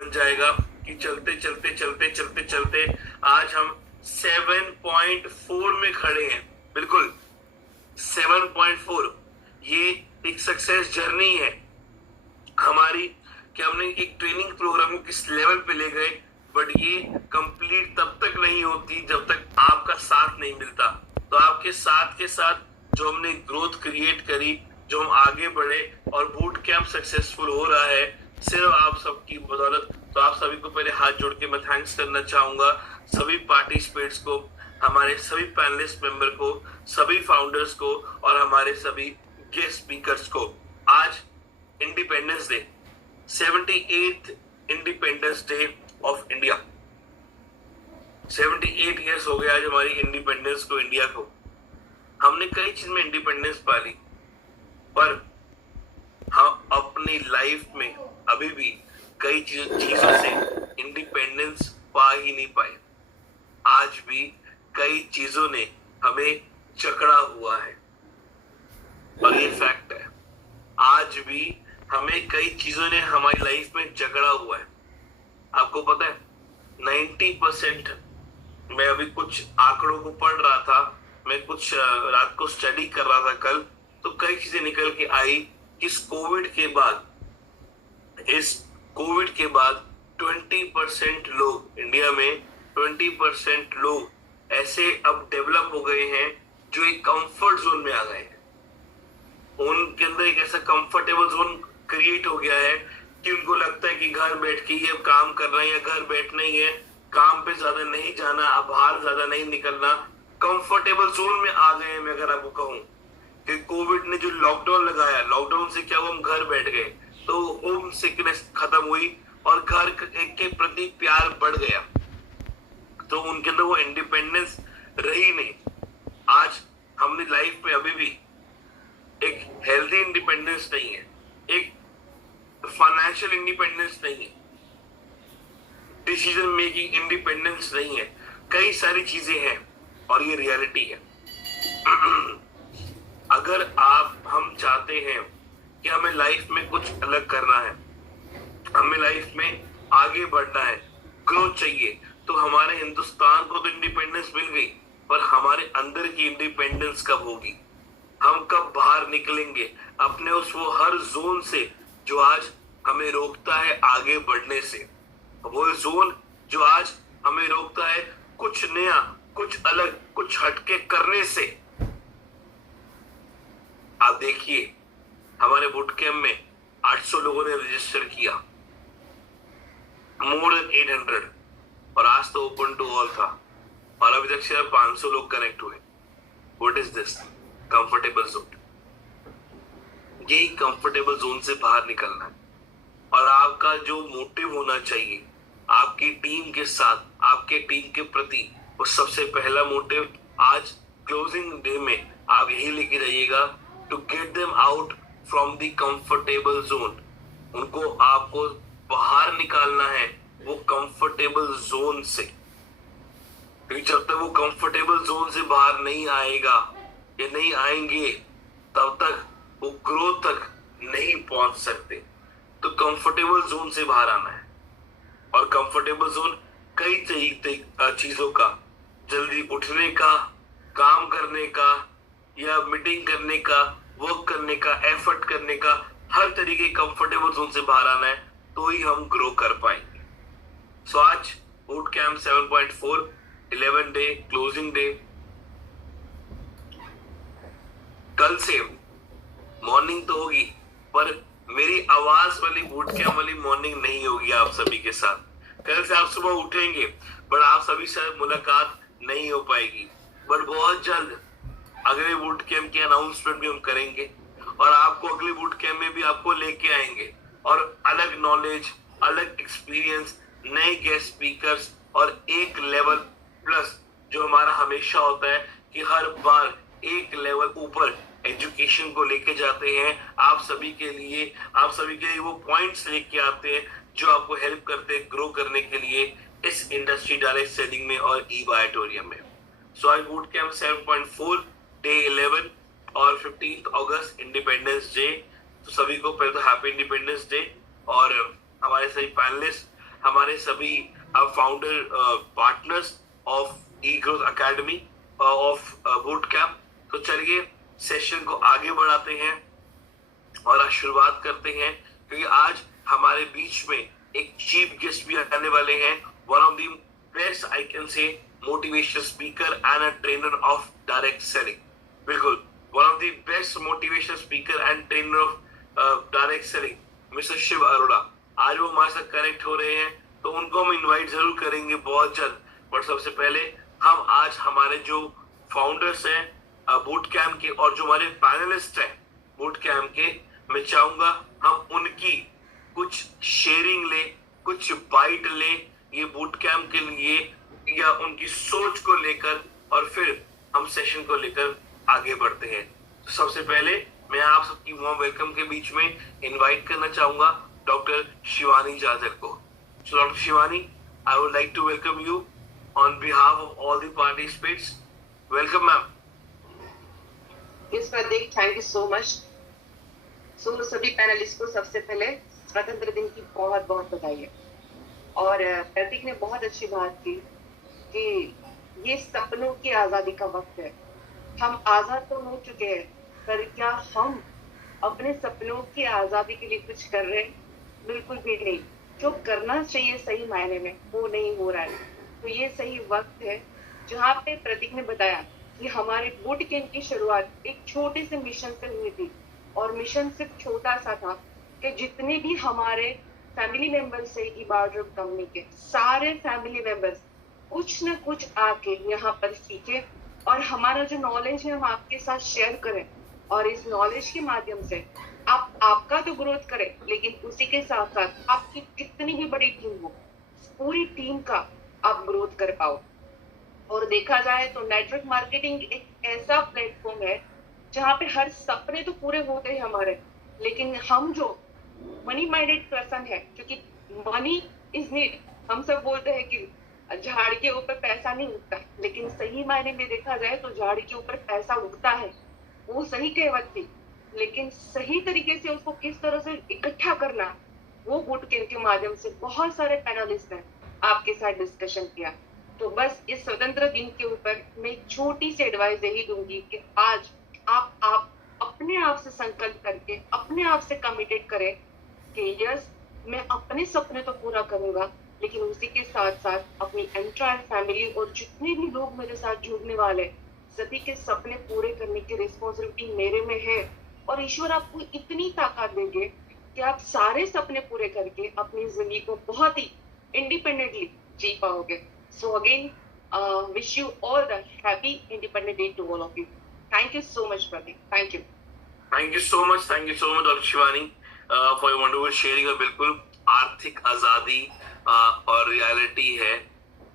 बन जाएगा कि चलते चलते चलते चलते चलते आज हम 7.4 में खड़े हैं। बिल्कुल 7.4। ये एक सक्सेस जर्नी है हमारी कि हमने एक ट्रेनिंग प्रोग्राम को किस लेवल पे ले गए। बट ये कंप्लीट तब तक नहीं होती जब तक आपका साथ नहीं मिलता। तो आपके साथ के साथ जो हमने ग्रोथ क्रिएट करी, जो हम आगे बढ़े और बूट कैंप सक्सेसफुल हो रहा है सिर्फ आप सबकी बदौलत। तो आप सभी को पहले हाथ जोड़ के मैं थैंक्स करना चाहूंगा, सभी पार्टिसिपेट्स को, हमारे सभी पैनलिस्ट मेंबर को, सभी फाउंडर्स को और हमारे सभी गेस्ट स्पीकर्स को। आज independence day, 78th independence day of India. 78 years हो गए आज हमारी इंडिपेंडेंस को, इंडिया को। हमने कई चीज में इंडिपेंडेंस पा ली, पर हम अपनी लाइफ में अभी भी कई चीजों से इंडिपेंडेंस पा ही नहीं पाए। आज भी कई चीजों ने हमें जकड़ा हुआ है और ये फैक्ट है। आज भी हमें कई चीजों ने हमारी लाइफ में जकड़ा हुआ है। आपको पता है 90%, मैं अभी कुछ आंकड़ों को पढ़ रहा था, मैं कुछ रात को स्टडी कर रहा था कल, तो कई चीजें निकल के आई कि इस कोविड के बाद 20% लोग इंडिया में, 20% लोग ऐसे अब डेवलप हो गए हैं जो एक कंफर्ट जोन में आ गए हैं। उनके अंदर एक ऐसा कंफर्टेबल जोन क्रिएट हो गया है कि उनको लगता है कि घर बैठ के ये काम करना है या घर बैठना ही है, काम पे ज्यादा नहीं जाना, बाहर ज्यादा नहीं निकलना, कंफर्टेबल जोन में आ गए हैं। मैं अगर आपको कहूं कि कोविड ने जो लॉकडाउन लगाया, लॉकडाउन से क्या हुआ, हम घर बैठ गए तो होम सिकनेस खत्म हुई और घर के प्रति प्यार बढ़ गया। तो उनके अंदर वो इंडिपेंडेंस रही नहीं। आज हमने लाइफ में अभी भी एक हेल्दी इंडिपेंडेंस नहीं है, एक फाइनेंशियल इंडिपेंडेंस नहीं है, डिसीजन मेकिंग इंडिपेंडेंस नहीं है, कई सारी चीजें हैं और ये रियलिटी है। अगर हम चाहते हैं कि हमें लाइफ में कुछ अलग करना है, हमें लाइफ में आगे बढ़ना है, ग्रोथ चाहिए, तो हमारे हिंदुस्तान को तो इंडिपेंडेंस मिल गई, पर हमारे अंदर की इंडिपेंडेंस कब होगी? हम कब बाहर निकलेंगे अपने उस वो हर जोन से जो आज हमें रोकता है आगे बढ़ने से? वो जोन जो आज हमें रोकता है कुछ नया, कुछ अलग, कुछ हटके करने से। आप देखिए हमारे बूट कैंप में 800 लोगों ने रजिस्टर किया, मोर देन 800, और आज तो ओपन टू ऑल था और अभी तक सिर्फ 500 लोग कनेक्ट हुए। What is this? Comfortable zone. यही कंफर्टेबल जोन से बाहर निकलना है और आपका जो मोटिव होना चाहिए आपकी टीम के साथ, आपके टीम के प्रति, वो सबसे पहला मोटिव आज क्लोजिंग डे में आप यही लेके जाइएगा, to get them out from the comfortable zone. उनको आपको बाहर निकालना है वो कंफर्टेबल जोन से, क्योंकि जब तक वो कंफर्टेबल जोन से बाहर नहीं आएगा या नहीं आएंगे तब तक वो ग्रोथ तक नहीं पहुंच सकते। तो कंफर्टेबल जोन से बाहर आना है और कंफर्टेबल जोन कई चीजों का, जल्दी उठने का, काम करने का या मीटिंग करने का, वर्क करने का, एफर्ट करने का, हर तरीके कंफर्टेबल जोन से बाहर आना है, तो ही हम ग्रो कर पाएंगे। सो आज boot camp 7.4 11 day closing day. कल से मॉर्निंग तो होगी, पर मेरी आवाज वाली बूट कैंप वाली मॉर्निंग नहीं होगी आप सभी के साथ। कल से आप सुबह उठेंगे बट आप सभी से मुलाकात नहीं हो पाएगी, बट बहुत जल्द अगले बूट कैंप की अनाउंसमेंट भी हम करेंगे और आपको अगले बूट कैंप में भी आपको लेके आएंगे और अलग नॉलेज, अलग एक्सपीरियंस, नए गेस्ट स्पीकर्स और एक लेवल प्लस जो हमारा हमेशा होता है कि हर बार एक लेवल ऊपर एजुकेशन को लेके जाते हैं। आप सभी के लिए वो पॉइंट्स लेके आते हैं जो आपको हेल्प करते हैं ग्रो करने के लिए इस इंडस्ट्री डायरेक्ट सेलिंग में और ई बायोटोरियम में। सो आई बूट कैंप 7.4 डे 11 और 15 अगस्त इंडिपेंडेंस डे। तो सभी को पहले तो हैप्पी इंडिपेंडेंस डे और हमारे सभी पैनलिस्ट हमारे सभी founder partners of E growth academy of boot camp. तो चलिए सेशन को आगे बढ़ाते हैं और आज शुरुआत करते हैं, क्योंकि आज हमारे बीच में एक चीफ गेस्ट भी आने वाले हैं, one of the best I can say motivational speaker and a trainer of direct selling. बिल्कुल one of the best motivational speaker and trainer of direct selling mister Shiv Arora आज वो हमारे साथ कनेक्ट हो रहे हैं, तो उनको हम इनवाइट जरूर करेंगे बहुत जल्द। पर सबसे पहले हम आज हमारे जो फाउंडर्स हैं बूट कैंप के और जो हमारे पैनलिस्ट हैं बूट कैंप के, मैं चाहूंगा हम उनकी कुछ शेयरिंग ले, कुछ बाइट ले ये बूट कैंप के लिए या उनकी सोच को लेकर, और फिर हम सेशन को लेकर आगे बढ़ते हैं। तो सबसे पहले मैं आप सबकी वार्म वेलकम के बीच में इनवाइट करना चाहूंगा डॉक्टर शिवानी जाजर को। So Dr. Shivani, I would like to welcome you on behalf of all the participants. Welcome, ma'am. Yes, Pratik, thank you so much. So सभी पैनलिस्ट को सबसे पहले स्वतंत्र दिन की बहुत बहुत बधाई है। और प्रतीक ने बहुत अच्छी बात की कि ये सपनों की आजादी का वक्त है। हम आजाद तो हो चुके हैं, पर क्या हम अपने सपनों की आजादी के लिए कुछ कर रहे हैं? बिल्कुल भी नहीं। जो करना चाहिए सही मायने में वो नहीं हो रहा है। तो ये सही वक्त है जहाँ पे प्रतीक ने बताया कि हमारे बूट कैंप की शुरुआत एक छोटे से मिशन से हुई थी, और मिशन सिर्फ छोटा सा था कि जितने भी हमारे फैमिली मेंबर्स है इबादत कंपनी के, सारे फैमिली मेंबर्स कुछ न कुछ आके यहाँ पर सीखे और हमारा जो नॉलेज है हम आपके साथ शेयर करें, और इस नॉलेज के माध्यम से आप आपका तो ग्रोथ करें, लेकिन उसी के साथ साथ आपकी कितनी भी बड़ी टीम हो, पूरी टीम का आप ग्रोथ कर पाओ। और देखा जाए तो नेटवर्क मार्केटिंग एक ऐसा प्लेटफॉर्म है जहाँ पे हर सपने तो पूरे होते हैं हमारे, लेकिन हम जो मनी माइंडेड पर्सन है, क्योंकि मनी इज नीड, हम सब बोलते हैं कि झाड़ के ऊपर पैसा नहीं उगता, लेकिन सही मायने में देखा जाए तो झाड़ के ऊपर पैसा उगता है। वो सही कहावत थी, लेकिन सही तरीके से उसको किस तरह से इकट्ठा करना, वो बूट कैंप के माध्यम से बहुत सारे पैनलिस्ट हैं आपके साथ डिस्कशन किया। तो बस इस स्वतंत्र दिन के ऊपर मैं एक छोटी सी एडवाइस यही दूंगी कि आज आप अपने आप से संकल्प करके अपने आप से कमिटेड करें कि यस मैं अपने सपने तो पूरा करूंगा, लेकिन उसी के साथ साथ अपनी एंटायर फैमिली और जितने भी लोग मेरे साथ जुड़ने वाले सभी के सपने पूरे करने की रिस्पॉन्सिबिलिटी मेरे में है। और ईश्वर आपको इतनी ताकत देंगे कि आप सारे सपने पूरे करके अपनी जिंदगी को बहुत ही इंडिपेंडेंटली जी पाओगे। So again wish you all the happy independent day to all of you. Thank you so much Prateek, thank you. Thank you so much doctor Shivani for your wonderful sharing. और बिल्कुल आर्थिक आजादी और रियलिटी है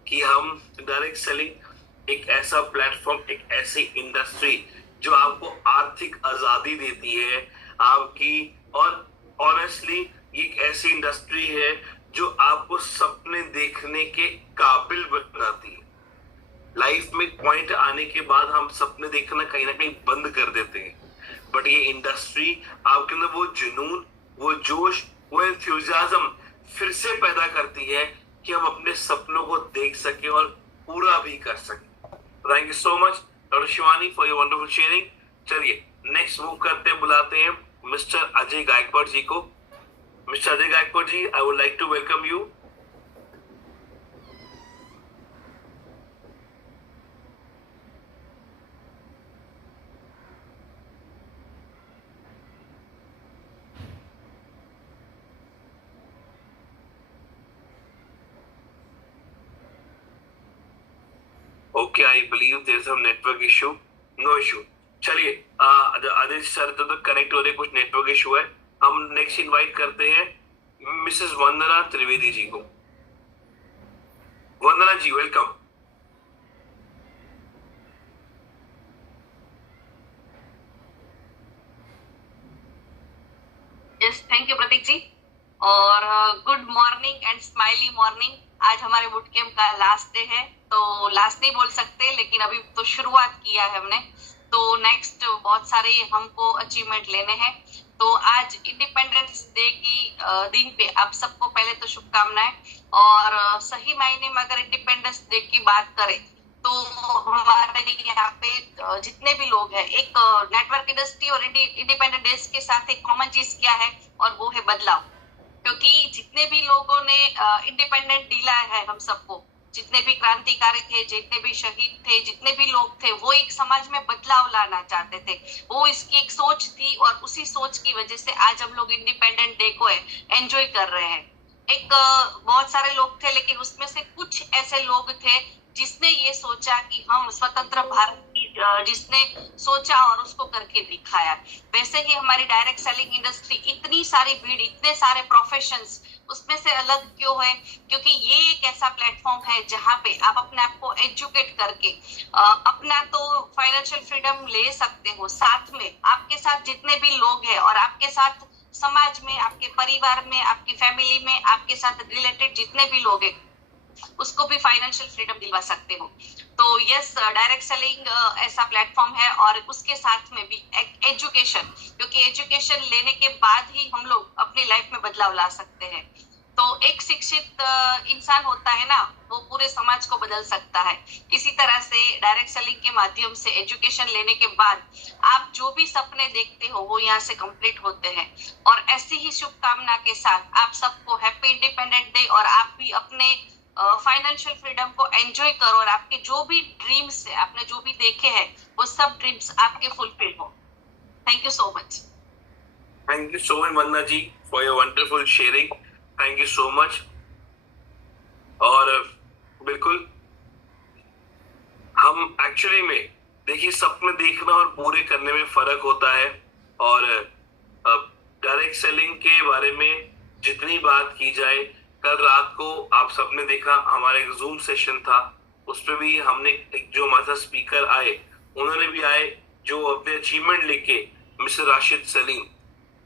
कि हम डायरेक्ट सेलिंग एक ऐसा प्लेटफॉर्म, एक ऐसी इंडस्ट्री जो आपको आर्थिक आजादी देती है आपकी, और ऑनेस्टली ये एक ऐसी इंडस्ट्री है जो आपको सपने देखने के काबिल बनाती है। लाइफ में पॉइंट आने के बाद हम सपने देखना कहीं ना कहीं बंद कर देते हैं, बट ये इंडस्ट्री आपके अंदर वो जुनून, वो जोश, वो एंथुसियाज्म फिर से पैदा करती है कि हम अपने सपनों को देख सके और पूरा भी कर सके। Thank you so much doctor Shivani for your wonderful sharing. चलिए नेक्स्ट मूव करते हैं, बुलाते हैं मिस्टर अजय गायकवाड़ जी को। Mister Ajay Gaikwad ji, I would like to welcome you. Okay, I believe there is some network issue. No issue. चलिए आदित्य सर तो कनेक्ट हो रहे, कुछ नेटवर्क इशू है। हम नेक्स्ट इनवाइट करते हैं मिसेस वंदना त्रिवेदी जी को। वंदना जी वेलकम। यस, थैंक यू प्रतीक जी, और good morning and smiley morning. आज हमारे बूट कैंप का लास्ट डे है, तो लास्ट नहीं बोल सकते, लेकिन अभी तो शुरुआत किया है हमने, तो नेक्स्ट बहुत सारे हमको अचीवमेंट लेने हैं। तो आज इंडिपेंडेंस डे की दिन पे आप सबको पहले तो शुभकामनाएं। और सही मायने में अगर इंडिपेंडेंस डे की बात करें तो हमारे यहाँ पे जितने भी लोग हैं, एक नेटवर्क इंडस्ट्री और इंडिपेंडेंट डेज के साथ एक कॉमन चीज क्या है, और वो है बदलाव। क्योंकि जितने भी लोगों ने इंडिपेंडेंट दिलाया है हम सबको, जितने भी क्रांतिकारी थे, जितने भी शहीद थे, जितने भी लोग थे, वो एक समाज में बदलाव लाना चाहते थे। वो इसकी एक सोच थी और उसी सोच की वजह से आज हम लोग इंडिपेंडेंट डे को एंजॉय कर रहे हैं। एक बहुत सारे लोग थे, लेकिन उसमें से कुछ ऐसे लोग थे जिसने ये सोचा कि हम स्वतंत्र भारत की, जिसने सोचा और उसको करके दिखाया। वैसे ही हमारी डायरेक्ट सेलिंग इंडस्ट्री, इतनी सारी भीड़, इतने सारे प्रोफेशंस, उसमें से अलग क्यों है? क्योंकि ये एक ऐसा प्लेटफॉर्म है जहाँ पे आप अपने आप को एजुकेट करके अपना तो फाइनेंशियल फ्रीडम ले सकते हो, साथ में आपके साथ जितने भी लोग हैं और आपके साथ समाज में, आपके परिवार में, आपकी फैमिली में, आपके साथ रिलेटेड जितने भी लोग हैं, उसको भी फाइनेंशियल फ्रीडम दिलवा सकते हो। तो यस, डायरेक्ट सेलिंग ऐसा प्लेटफॉर्म है, और उसके साथ में भी एजुकेशन, क्योंकि एजुकेशन लेने के बाद ही हम लोग अपनी लाइफ में बदलाव ला सकते हैं। तो एक शिक्षित इंसान होता है ना, वो पूरे समाज को बदल सकता है। इसी तरह से डायरेक्ट सेलिंग के माध्यम से एजुकेशन लेने के बाद आप जो भी सपने देखते हो वो यहाँ से कंप्लीट होते हैं। और ऐसी ही शुभकामना के साथ आप सबको हैप्पी इंडिपेंडेंट डे, और आप भी अपने फाइनेंशियल फ्रीडम को एंजॉय करो, और आपके जो भी ड्रीम्स है, आपने जो भी देखे हैं, वो सब ड्रीम्स आपके फुलफिल हो। Thank you so much. Thank you so much Vandana ji for your wonderful sharing. Thank you so much. और बिल्कुल हम एक्चुअली में देखिए, सपने देखना और पूरे करने में फर्क होता है। और डायरेक्ट सेलिंग के बारे में जितनी बात की जाए, कल रात को आप सबने देखा हमारा एक जूम सेशन था, उस पर भी हमने जो हमारे स्पीकर आए, उन्होंने भी आए जो अपने अचीवमेंट लेके, मिस्टर राशिद सलीम,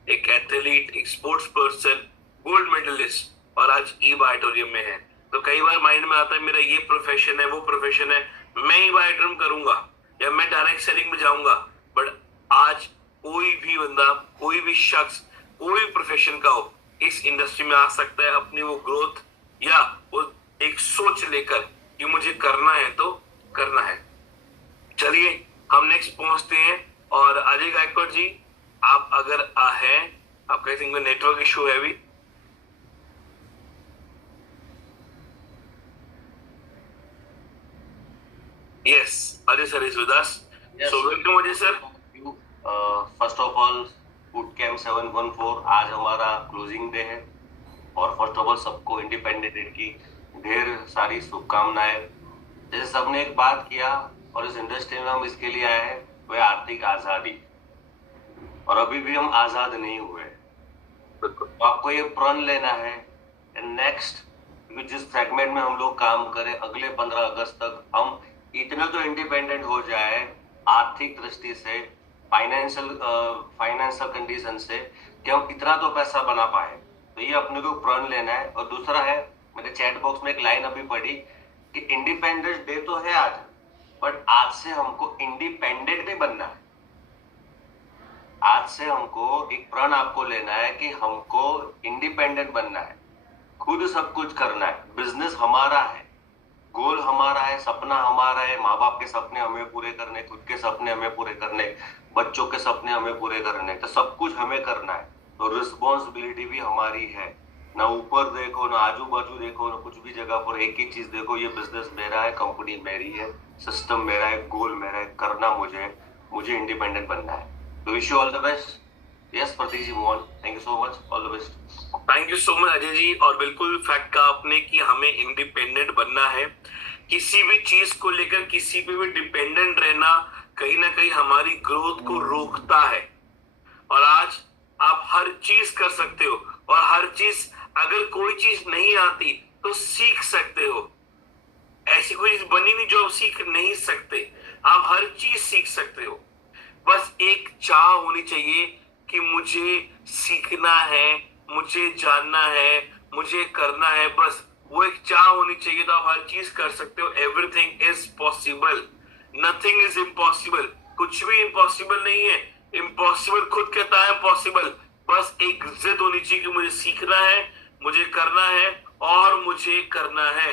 एक एथलीट, एक स्पोर्ट्स पर्सन, गोल्ड मेडलिस्ट, और आज ई बायोटोरियम में है। तो कई बार माइंड में आता है मेरा ये प्रोफेशन है, वो प्रोफेशन है, मैं ई बायोटोरियम करूंगा या मैं डायरेक्ट सेलिंग में जाऊंगा। बट आज कोई भी बंदा, कोई भी शख्स, कोई भी प्रोफेशन का हो, इस इंडस्ट्री में आ सकता है अपनी वो ग्रोथ या वो एक सोच लेकर कि मुझे करना है तो करना है। चलिए हम नेक्स्ट पहुंचते हैं। और अजय गायकवाड़ जी, आप अगर हैं, आपका थिंक में नेटवर्क इशू है अभी। Yes, Ajay sir is with us. So welcome Ajay sir. First of all boot camp 714 आज हमारा क्लोजिंग डे है, और फर्स्ट ऑफ ऑल सबको इंडिपेंडेंट डे की ढेर सारी शुभकामनाएं। जैसे सबने एक बात किया, और इस इंडस्ट्री में हम इसके लिए आए हैं, वह आर्थिक आजादी, और अभी भी हम आजाद नहीं हुए। तो आपको ये प्रण लेना है नेक्स्ट, जिस सेगमेंट में हम लोग काम करें, अगले 15 अगस्त तक हम इतने तो इंडिपेंडेंट हो जाए आर्थिक दृष्टि से, फाइनेंशियल कंडीशन से, कि हम इतना तो पैसा बना पाए। तो ये अपने को प्रण लेना है। और दूसरा है, मैंने चैट बॉक्स में एक लाइन अभी पढ़ी कि इंडिपेंडेंस डे तो है आज, बट आज से हमको इंडिपेंडेंट भी बनना है। आज से हमको एक प्रण आपको लेना है कि हमको इंडिपेंडेंट बनना है, खुद सब कुछ करना है। बिजनेस हमारा है, गोल हमारा है, सपना हमारा है, माँ बाप के सपने हमें पूरे करने, खुद के सपने हमें पूरे करने, बच्चों के सपने हमें पूरे करने, तो सब कुछ हमें करना है। तो रिस्पॉन्सिबिलिटी भी हमारी है। ना ऊपर देखो, ना आजू बाजू देखो, ना कुछ भी जगह पर एक ही चीज देखो, ये बिजनेस मेरा है, कंपनी मेरी है, सिस्टम मेरा है, गोल मेरा है, करना मुझे इंडिपेंडेंट बनना है। तो wish you all the best. Yes Pratik ji, Mohan, thank you so much, all the best. Thank you so much Ajay ji. और बिल्कुल फैक्ट कहा आपने कि हमें इंडिपेंडेंट बनना है। किसी भी चीज को लेकर किसी पे भी डिपेंडेंट रहना कहीं ना कहीं हमारी ग्रोथ को रोकता है। और आज आप हर चीज कर सकते हो, और हर चीज, अगर कोई चीज नहीं आती तो सीख सकते हो। ऐसी कोई चीज बनी नहीं जो आप सीख नहीं सकते, आप हर चीज सीख सकते हो। बस एक चाह होनी चाहिए कि मुझे सीखना है, मुझे जानना है, मुझे करना है, बस वो एक चाह होनी चाहिए, तो आप हर चीज कर सकते हो। Everything is possible, nothing is impossible. कुछ भी इम्पॉसिबल नहीं है, इम्पॉसिबल खुद कहता है पॉसिबल। बस एक जिद होनी चाहिए कि मुझे सीखना है, मुझे करना है और मुझे करना है,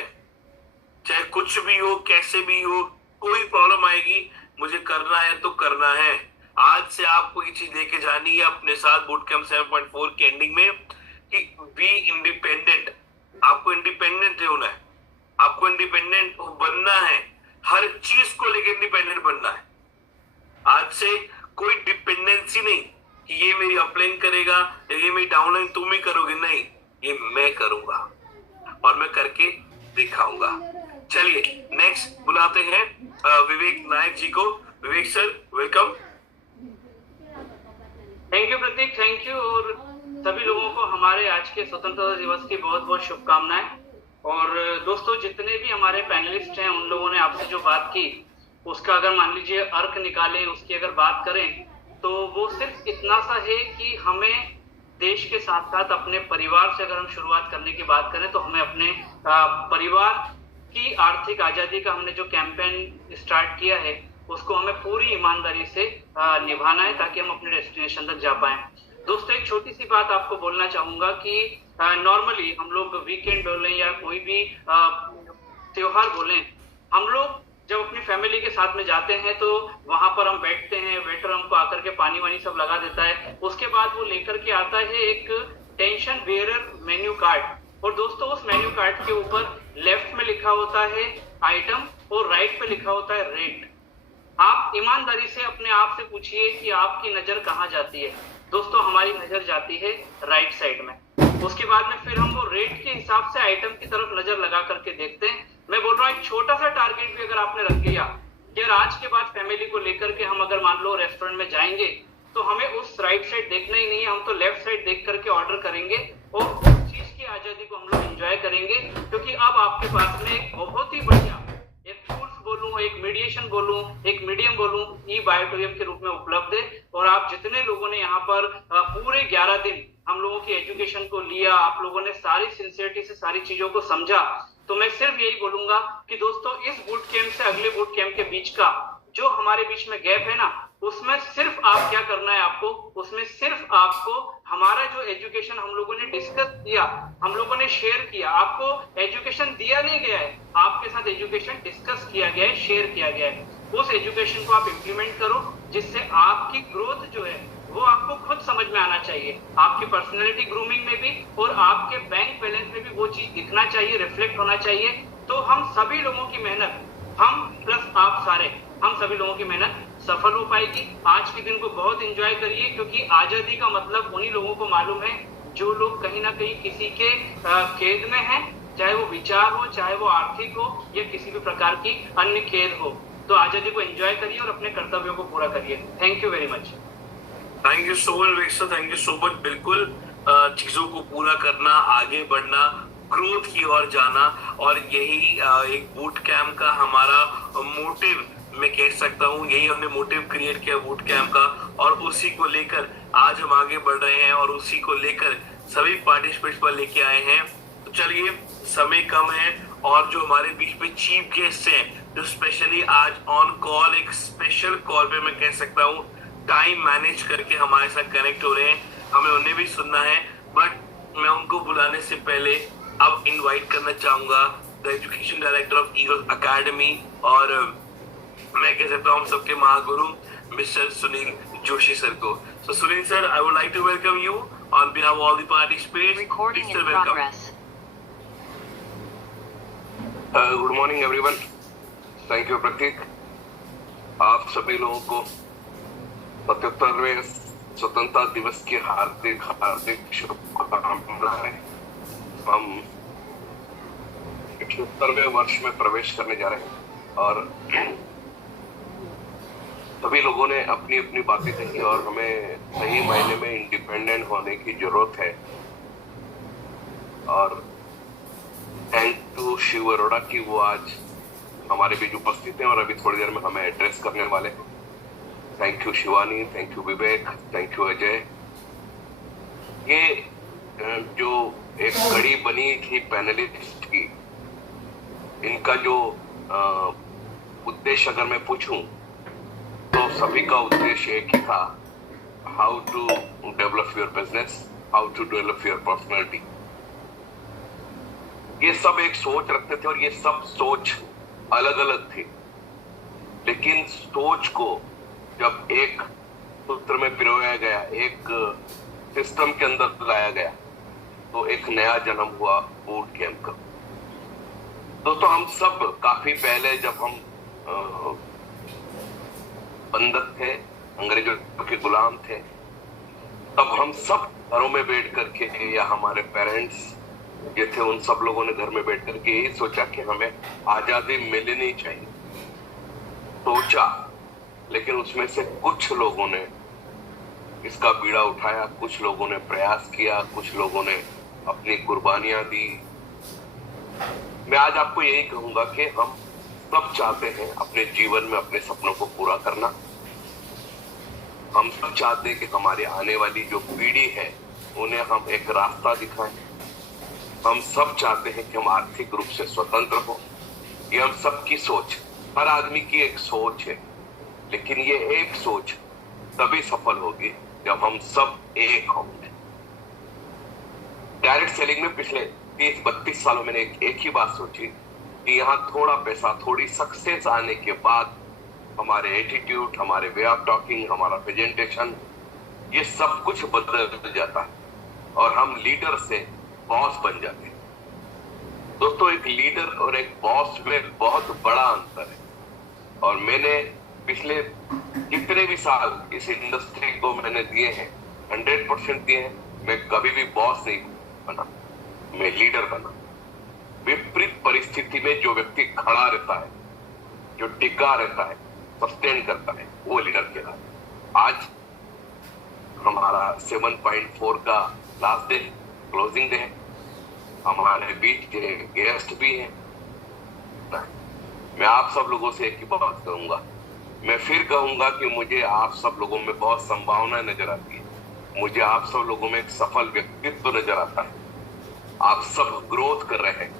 चाहे कुछ भी हो, कैसे भी हो, कोई प्रॉब्लम आएगी, मुझे करना है तो करना है। आज से आपको ये चीज लेके जानी है अपने साथ बूट कैंप 7.4 के एंडिंग में कि बी इंडिपेंडेंट। आपको इंडिपेंडेंट होना है, आपको इंडिपेंडेंट बनना है, हर चीज को लेके इंडिपेंडेंट बनना है। आज से कोई डिपेंडेंसी नहीं कि ये मेरी अपलाइन करेगा या ये मेरी डाउनलाइन तुम ही करोगे, नहीं, ये मैं करूंगा और मैं करके दिखाऊंगा। चलिए नेक्स्ट बुलाते हैं विवेक नायक जी को। Vivek sir welcome. Thank you Prateek, thank you. और सभी लोगों को हमारे आज के स्वतंत्रता दिवस की बहुत बहुत शुभकामनाएं। और दोस्तों, जितने भी हमारे पैनलिस्ट हैं उन लोगों ने आपसे जो बात की उसका अगर मान लीजिए अर्थ निकालें, उसकी अगर बात करें तो वो सिर्फ इतना सा है कि हमें देश के साथ साथ अपने परिवार से अगर हम शुरुआत करने की बात करें तो हमें अपने परिवार की आर्थिक आजादी का हमने जो कैंपेन स्टार्ट किया है उसको हमें पूरी ईमानदारी से निभाना है ताकि हम अपने डेस्टिनेशन तक जा पाएं। दोस्तों, एक छोटी सी बात आपको बोलना चाहूंगा कि नॉर्मली हम लोग वीकेंड बोलें या कोई भी त्योहार बोलें, हम लोग जब अपनी फैमिली के साथ में जाते हैं तो वहां पर हम बैठते हैं, वेटर हमको आकर के पानी वानी सब लगा देता है, उसके बाद वो लेकर के आता है एक टेंशन बेयरर मेन्यू कार्ड। और दोस्तों, उस मेन्यू कार्ड के ऊपर लेफ्ट में लिखा होता है आइटम और राइट पे लिखा होता है रेट। आप ईमानदारी से अपने आप से पूछिए कि आपकी नजर कहाँ जाती है। दोस्तों, हमारी नजर जाती है राइट साइड में। उसके बाद में फिर हम वो रेट के हिसाब से आइटम की तरफ नजर लगा करके देखते हैं। मैं बोल रहा हूँ, एक छोटा सा टारगेट भी अगर आपने रख लिया कि यार आज के बाद फैमिली को लेकर के हम अगर मान लो रेस्टोरेंट में जाएंगे तो हमें उस राइट साइड देखना ही नहीं है, हम तो लेफ्ट साइड देख करके ऑर्डर करेंगे और उस चीज की आजादी को हम लोग एंजॉय करेंगे। क्योंकि अब आपके पास में एक बहुत ही बढ़िया एक टूल्स बोलूं, एक मीडिएशन बोलूं, एक मीडियम बोलूं, ई बायोटोरियम के रूप में उपलब्ध है। और आप जितने लोगों ने यहाँ पर पूरे 11 दिन हम लोगों की एजुकेशन को लिया, आप लोगों ने सारी सिंसियरिटी से सारी चीजों को समझा, तो मैं सिर्फ यही बोलूंगा कि दोस्तों, इस बूट कैंप से अगले बूट कैंप के बीच का जो हमारे बीच में गैप है ना, उसमें सिर्फ आप क्या करना है, आपको उसमें सिर्फ आपको हमारा जो एजुकेशन हम लोगों ने डिस्कस किया, हम लोगों ने शेयर किया, आपको एजुकेशन दिया नहीं गया है, आपके साथ एजुकेशन डिस्कस किया गया है, शेयर किया गया है। उस एजुकेशन को आप इम्प्लीमेंट करो जिससे आपकी ग्रोथ जो है वो आपको खुद समझ में आना चाहिए, आपकी पर्सनैलिटी ग्रूमिंग में भी और आपके बैंक बैलेंस में भी वो चीज दिखना चाहिए, रिफ्लेक्ट होना चाहिए। तो हम सभी लोगों की मेहनत, हम प्लस आप सारे, हम सभी लोगों की मेहनत सफल हो पाएगी। आज के दिन को बहुत एंजॉय करिए, क्योंकि आजादी का मतलब उन्हीं लोगों को मालूम है जो लोग कहीं ना कहीं किसी के खेद में हैं, चाहे वो विचार हो, चाहे वो आर्थिक हो या किसी भी प्रकार की अन्य खेद हो। तो आजादी को एंजॉय करिए और अपने कर्तव्यों को पूरा करिए। Thank you very much. Thank you so much Vivek sir, thank you so much. बिल्कुल चीजों को पूरा करना, आगे बढ़ना, ग्रोथ की ओर जाना, और यही एक बूट कैंप का हमारा मोटिव मैं कह सकता हूँ। यही हमने मोटिव क्रिएट किया बूट कैंप का, और उसी को लेकर आज हम आगे बढ़ रहे हैं और उसी को लेकर सभी पार्टिसिपेंट्स पर लेके आए हैं। तो चलिए, समय कम है और जो हमारे बीच में चीफ गेस्ट हैं, जो स्पेशली आज ऑन कॉल, एक स्पेशल कॉल पे मैं कह सकता हूँ टाइम मैनेज करके हमारे साथ कनेक्ट हो रहे हैं, हमें उन्हें भी सुनना है। बट मैं उनको बुलाने से पहले अब इनवाइट करना चाहूंगा the education director of Eagle Academy, और मैं कह सकता हूँ हम सबके महागुरु मिस्टर सुनील जोशी सर को। So Sunil sir, I would like to welcome you on behalf of all the participants. Recording in progress. Good morning everyone. Thank you Pratik. आप सभी लोगों को 75वें स्वतंत्रता दिवस की हार्दिक हार्दिक शुभकामनाएं। हम 71वें वर्ष में प्रवेश करने जा रहे हैं और सभी लोगों ने अपनी अपनी बातें कही और हमें सही मायने में इंडिपेंडेंट होने की जरूरत है। और थैंक टू शिव अरोड़ा की वो आज हमारे बीच उपस्थित हैं और अभी थोड़ी देर में हमें एड्रेस करने वाले हैं। Thank you Shivani, thank you Vivek, thank you Ajay. ये जो एक कड़ी बनी थी पैनलिस्ट की, इनका जो उद्देश्य अगर मैं पूछूं तो सभी का उद्देश्य एक ही था how to develop your business, how to develop your personality. ये सब एक सोच रखते थे और ये सब सोच अलग अलग थी, लेकिन सोच को जब एक सूत्र में पिरोया गया, एक सिस्टम के अंदर लाया गया, तो एक नया जन्म हुआ बूट कैंप का। दोस्तों, हम सब काफी पहले जब हम बंधक थे, अंग्रेजों के गुलाम थे, तब हम सब घरों में बैठ करके, या हमारे पेरेंट्स ये थे, उन सब लोगों ने घर में बैठ करके यही सोचा कि हमें आजादी मिलनी चाहिए। सोचा, लेकिन उसमें से कुछ लोगों ने इसका बीड़ा उठाया, कुछ लोगों ने प्रयास किया, कुछ लोगों ने अपनी कुर्बानियां दी। मैं आज आपको यही कहूंगा कि हम सब चाहते हैं अपने जीवन में अपने सपनों को पूरा करना। हम सब चाहते हैं कि हमारे आने वाली जो पीढ़ी है उन्हें हम एक रास्ता दिखाएं। हम सब चाहते हैं कि हम आर्थिक रूप से स्वतंत्र हो। ये हम सबकी सोच, हर आदमी की एक सोच है, लेकिन ये एक सोच तभी सफल होगी जब हम सब एक होंगे। डायरेक्ट सेलिंग में पिछले 30-32 सालों में एक ही बात सोची कि यहाँ थोड़ा पैसा, थोड़ी सक्सेस आने के बाद हमारे एटीट्यूड, हमारे वे ऑफ टॉकिंग, हमारा प्रेजेंटेशन, ये सब कुछ बदल जाता है और हम लीडर से बॉस बन जाते हैं। दोस्तों, एक लीडर और एक बॉस में बहुत बड़ा अंतर है, और मैंने पिछले कितने भी साल इस इंडस्ट्री को मैंने दिए हैं, 100% दिए हैं। मैं कभी भी बॉस नहीं बना, मैं लीडर बना। विपरीत परिस्थिति में जो व्यक्ति खड़ा रहता है, जो टिका रहता है, सस्टेन करता है, वो लीडर कहलाता है। आज हमारा 7.4 का लास्ट डे, क्लोजिंग डे है। हमारे बीच के गेस्ट भी हैं। मैं आप सब लोगों से एक ही बात कहूंगा, मैं फिर कहूंगा कि मुझे आप सब लोगों में बहुत संभावना नजर आती है। मुझे आप सब लोगों में एक सफल व्यक्तित्व नजर आता है। आप सब ग्रोथ कर रहे हैं,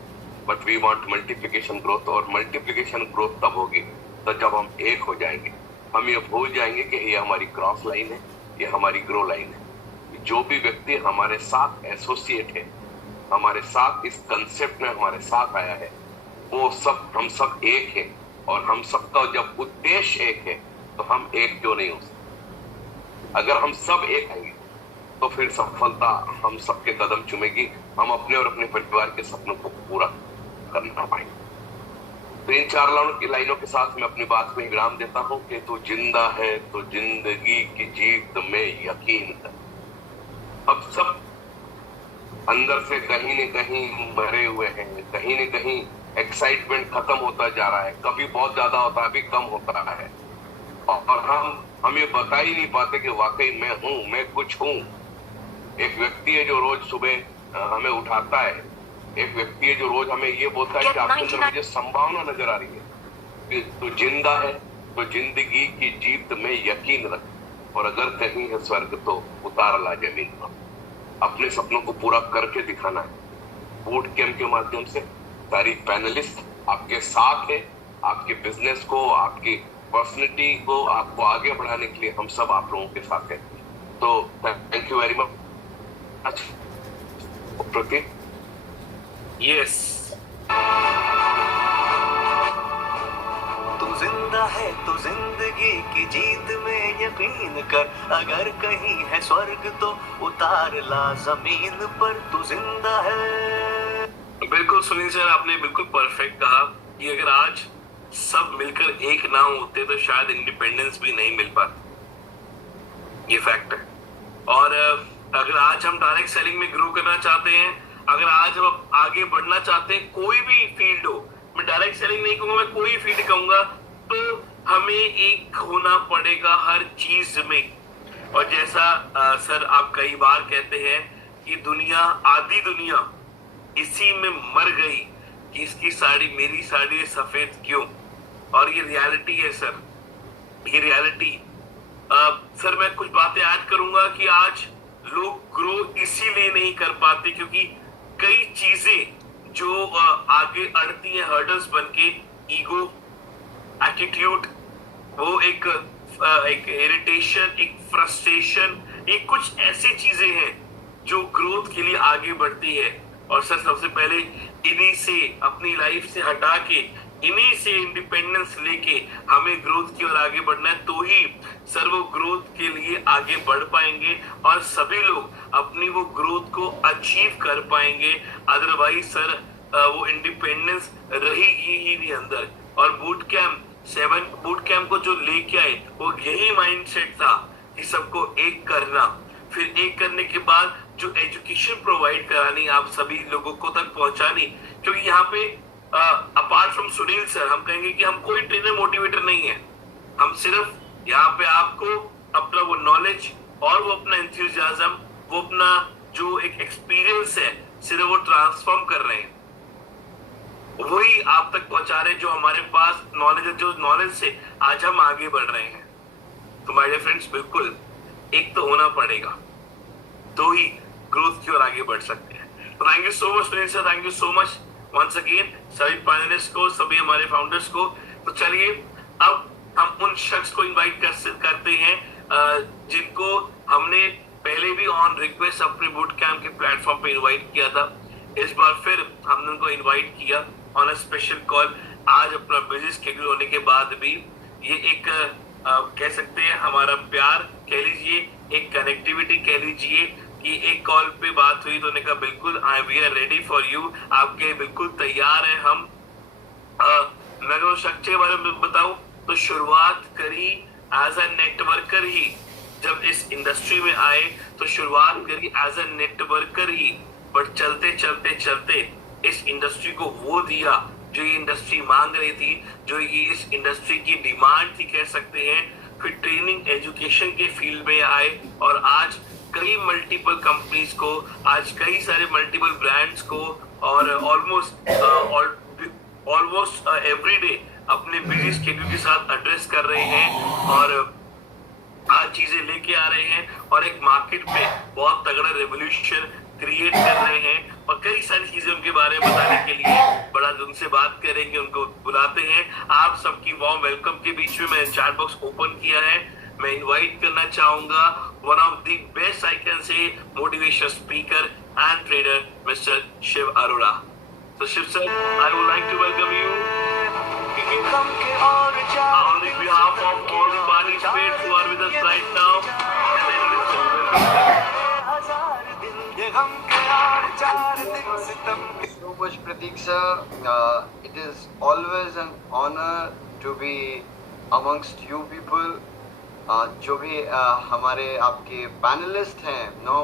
but we want multiplication growth, और मल्टीप्लिकेशन ग्रोथ तब होगी तो जब हम एक हो जाएंगे। हम ये भूल जाएंगे कि ये हमारी क्रॉस लाइन है, ये हमारी ग्रो लाइन है। जो भी व्यक्ति हमारे साथ एसोसिएट है, हमारे साथ इस कंसेप्ट में हमारे साथ आया है, वो सब, हम सब एक है, और हम सबका जब उद्देश्य एक है तो हम एक क्यों नहीं हो सकते। अगर हम सब एक आएंगे तो फिर सफलता हम सबके कदम चूमेगी। हम अपने और अपने परिवार के सपनों को पूरा करना पाएंगे। तो इन 4 लाइनों के साथ मैं अपनी बात को विराम देता हूं कि तू जिंदा है तो जिंदगी की जीत में यकीन कर। अब सब अंदर से कहीं न कहीं मरे हुए हैं, कहीं न कहीं एक्साइटमेंट खत्म होता जा रहा है। कभी बहुत ज्यादा होता है, अभी कम होता रहा है, और हम ये बता ही नहीं पाते कि वाकई मैं हूं, मैं कुछ हूं। एक व्यक्ति है जो रोज सुबह हमें उठाता है, एक व्यक्ति है जो रोज हमें ये बोलता है कि आपके अंदर मुझे संभावना नजर आ रही है कि तू जिंदा है तो जिंदगी की जीत में यकीन रख, और अगर कहीं है स्वर्ग तो उतार ला जमीन पर। अपने सपनों को पूरा करके दिखाना है। बूट कैंप के माध्यम से सारी पैनलिस्ट आपके साथ है, आपके बिजनेस को, आपकी पर्सनैलिटी को, आपको आगे बढ़ाने के लिए हम सब आप लोगों के साथ हैं। तो thank you very much. Prateek, yes, तू जिंदा है तो जिंदगी की जीत में यकीन कर, अगर कहीं है स्वर्ग तो उतार ला जमीन पर, तू जिंदा है। बिल्कुल सुनील सर, आपने बिल्कुल परफेक्ट कहा कि अगर आज सब मिलकर एक ना होते तो शायद इंडिपेंडेंस भी नहीं मिल पाती। ये फैक्ट है। और अगर आज हम डायरेक्ट सेलिंग में ग्रो करना चाहते हैं, अगर आज हम आगे बढ़ना चाहते हैं, कोई भी फील्ड हो, मैं डायरेक्ट सेलिंग नहीं कहूंगा, मैं कोई फील्ड कहूंगा, तो हमें एक होना पड़ेगा हर चीज में। और जैसा सर आप कई बार कहते हैं कि दुनिया, आधी दुनिया इसी में मर गई कि इसकी साड़ी, मेरी साड़ी सफेद क्यों। और ये रियलिटी है सर, ये रियलिटी। सर मैं कुछ बातें ऐड करूंगा कि आज लोग ग्रो इसीलिए नहीं कर पाते क्योंकि कई चीजें जो आगे अड़ती हैं हर्डल्स बनके, ईगो, एटीट्यूड, वो एक एक इरिटेशन, एक फ्रस्ट्रेशन, ये कुछ ऐसी चीजें हैं जो ग्रोथ के लिए आगे बढ़ती है। और सर सबसे पहले इन्हीं से, अपनी लाइफ से हटा के, इन्हीं से इंडिपेंडेंस लेके हमें ग्रोथ की ओर आगे बढ़ना है, तो ही सर वो ग्रोथ के लिए आगे बढ़ पाएंगे और सभी लोग अपनी वो ग्रोथ को अचीव कर पाएंगे। अदरवाइज सर वो इंडिपेंडेंस रहेगी ही नहीं अंदर। और बूट कैंप को जो लेके आए वो यही माइंडसेट था कि सबको एक करना, फिर एक करने के बाद जो एजुकेशन प्रोवाइड करानी, आप सभी लोगों को तक पहुंचानी। क्योंकि यहाँ पे अपार्ट फ्रॉम सुनील सर, हम कहेंगे कि हम कोई ट्रेनर मोटिवेटर नहीं है, हम सिर्फ यहाँ पे आपको अपना वो नॉलेज और वो अपना एंथुसियाज्म, वो अपना जो एक एक्सपीरियंस है, सिर्फ वो ट्रांसफॉर्म कर रहे हैं, वही आप तक पहुंचा रहे हैं जो हमारे पास नॉलेज है, जो नॉलेज से आज हम आगे बढ़ रहे हैं। तो माय डियर फ्रेंड्स, बिल्कुल एक तो होना पड़ेगा, तो ही ग्रोथ की ओर आगे बढ़ सकते हैं। तो thank you so much Sunil sir, thank you so much once again सभी पैनलिस्ट को, सभी हमारे फाउंडर्स को। तो चलिए अब हम उन शख्स को इनवाइट करते हैं जिनको हमने पहले भी ऑन रिक्वेस्ट अपने बूट कैंप के प्लेटफॉर्म पे इनवाइट किया था। इस बार फिर हमने उनको इनवाइट किया ऑन अ स्पेशल कॉल। आज अपना बिजी शेड्यूल होने के बाद भी ये एक कह सकते हैं हमारा प्यार कह लीजिए, एक कनेक्टिविटी कह लीजिए कि एक कॉल पे बात हुई तो उन्होंने कहा बिल्कुल we are ready for you, आपके बिल्कुल तैयार है हम। मैं अगर शख्स के बारे में बताऊं तो शुरुआत करी एज अ नेटवर्कर ही, जब इस इंडस्ट्री में आए तो शुरुआत करी एज अ नेटवर्कर ही, बट चलते चलते चलते इस इंडस्ट्री को वो दिया जो ये इंडस्ट्री मांग रही थी, जो ये इस इंडस्ट्री की डिमांड थी कह सकते हैं। फिर ट्रेनिंग एजुकेशन के फील्ड में आए और आज कई मल्टीपल कंपनीज को, आज कई सारे मल्टीपल ब्रांड्स को और ऑलमोस्ट एवरीडे अपने बिजी शेड्यूल के साथ एड्रेस कर रहे हैं और आज चीजें लेके आ रहे हैं और एक मार्केट में बहुत तगड़ा रेवोल्यूशन क्रिएट कर रहे हैं। और कई सारी चीजें उनके बारे में बताने के लिए बड़ा उनसे बात करेंगे, उनको बुलाते हैं। आप सबकी वार्म वेलकम के बीच में मैंने चैट बॉक्स ओपन किया है। मैं इनवाइट करना चाहूंगा one of the best I can say motivational speaker and trainer mister Shiv Arora. तो Shiv sir, I would like to welcome you on the behalf of all the participants who are with us right now. So much, Pratik sir. It is always an honor to be amongst you people. जो भी हमारे आपके panelist हैं, no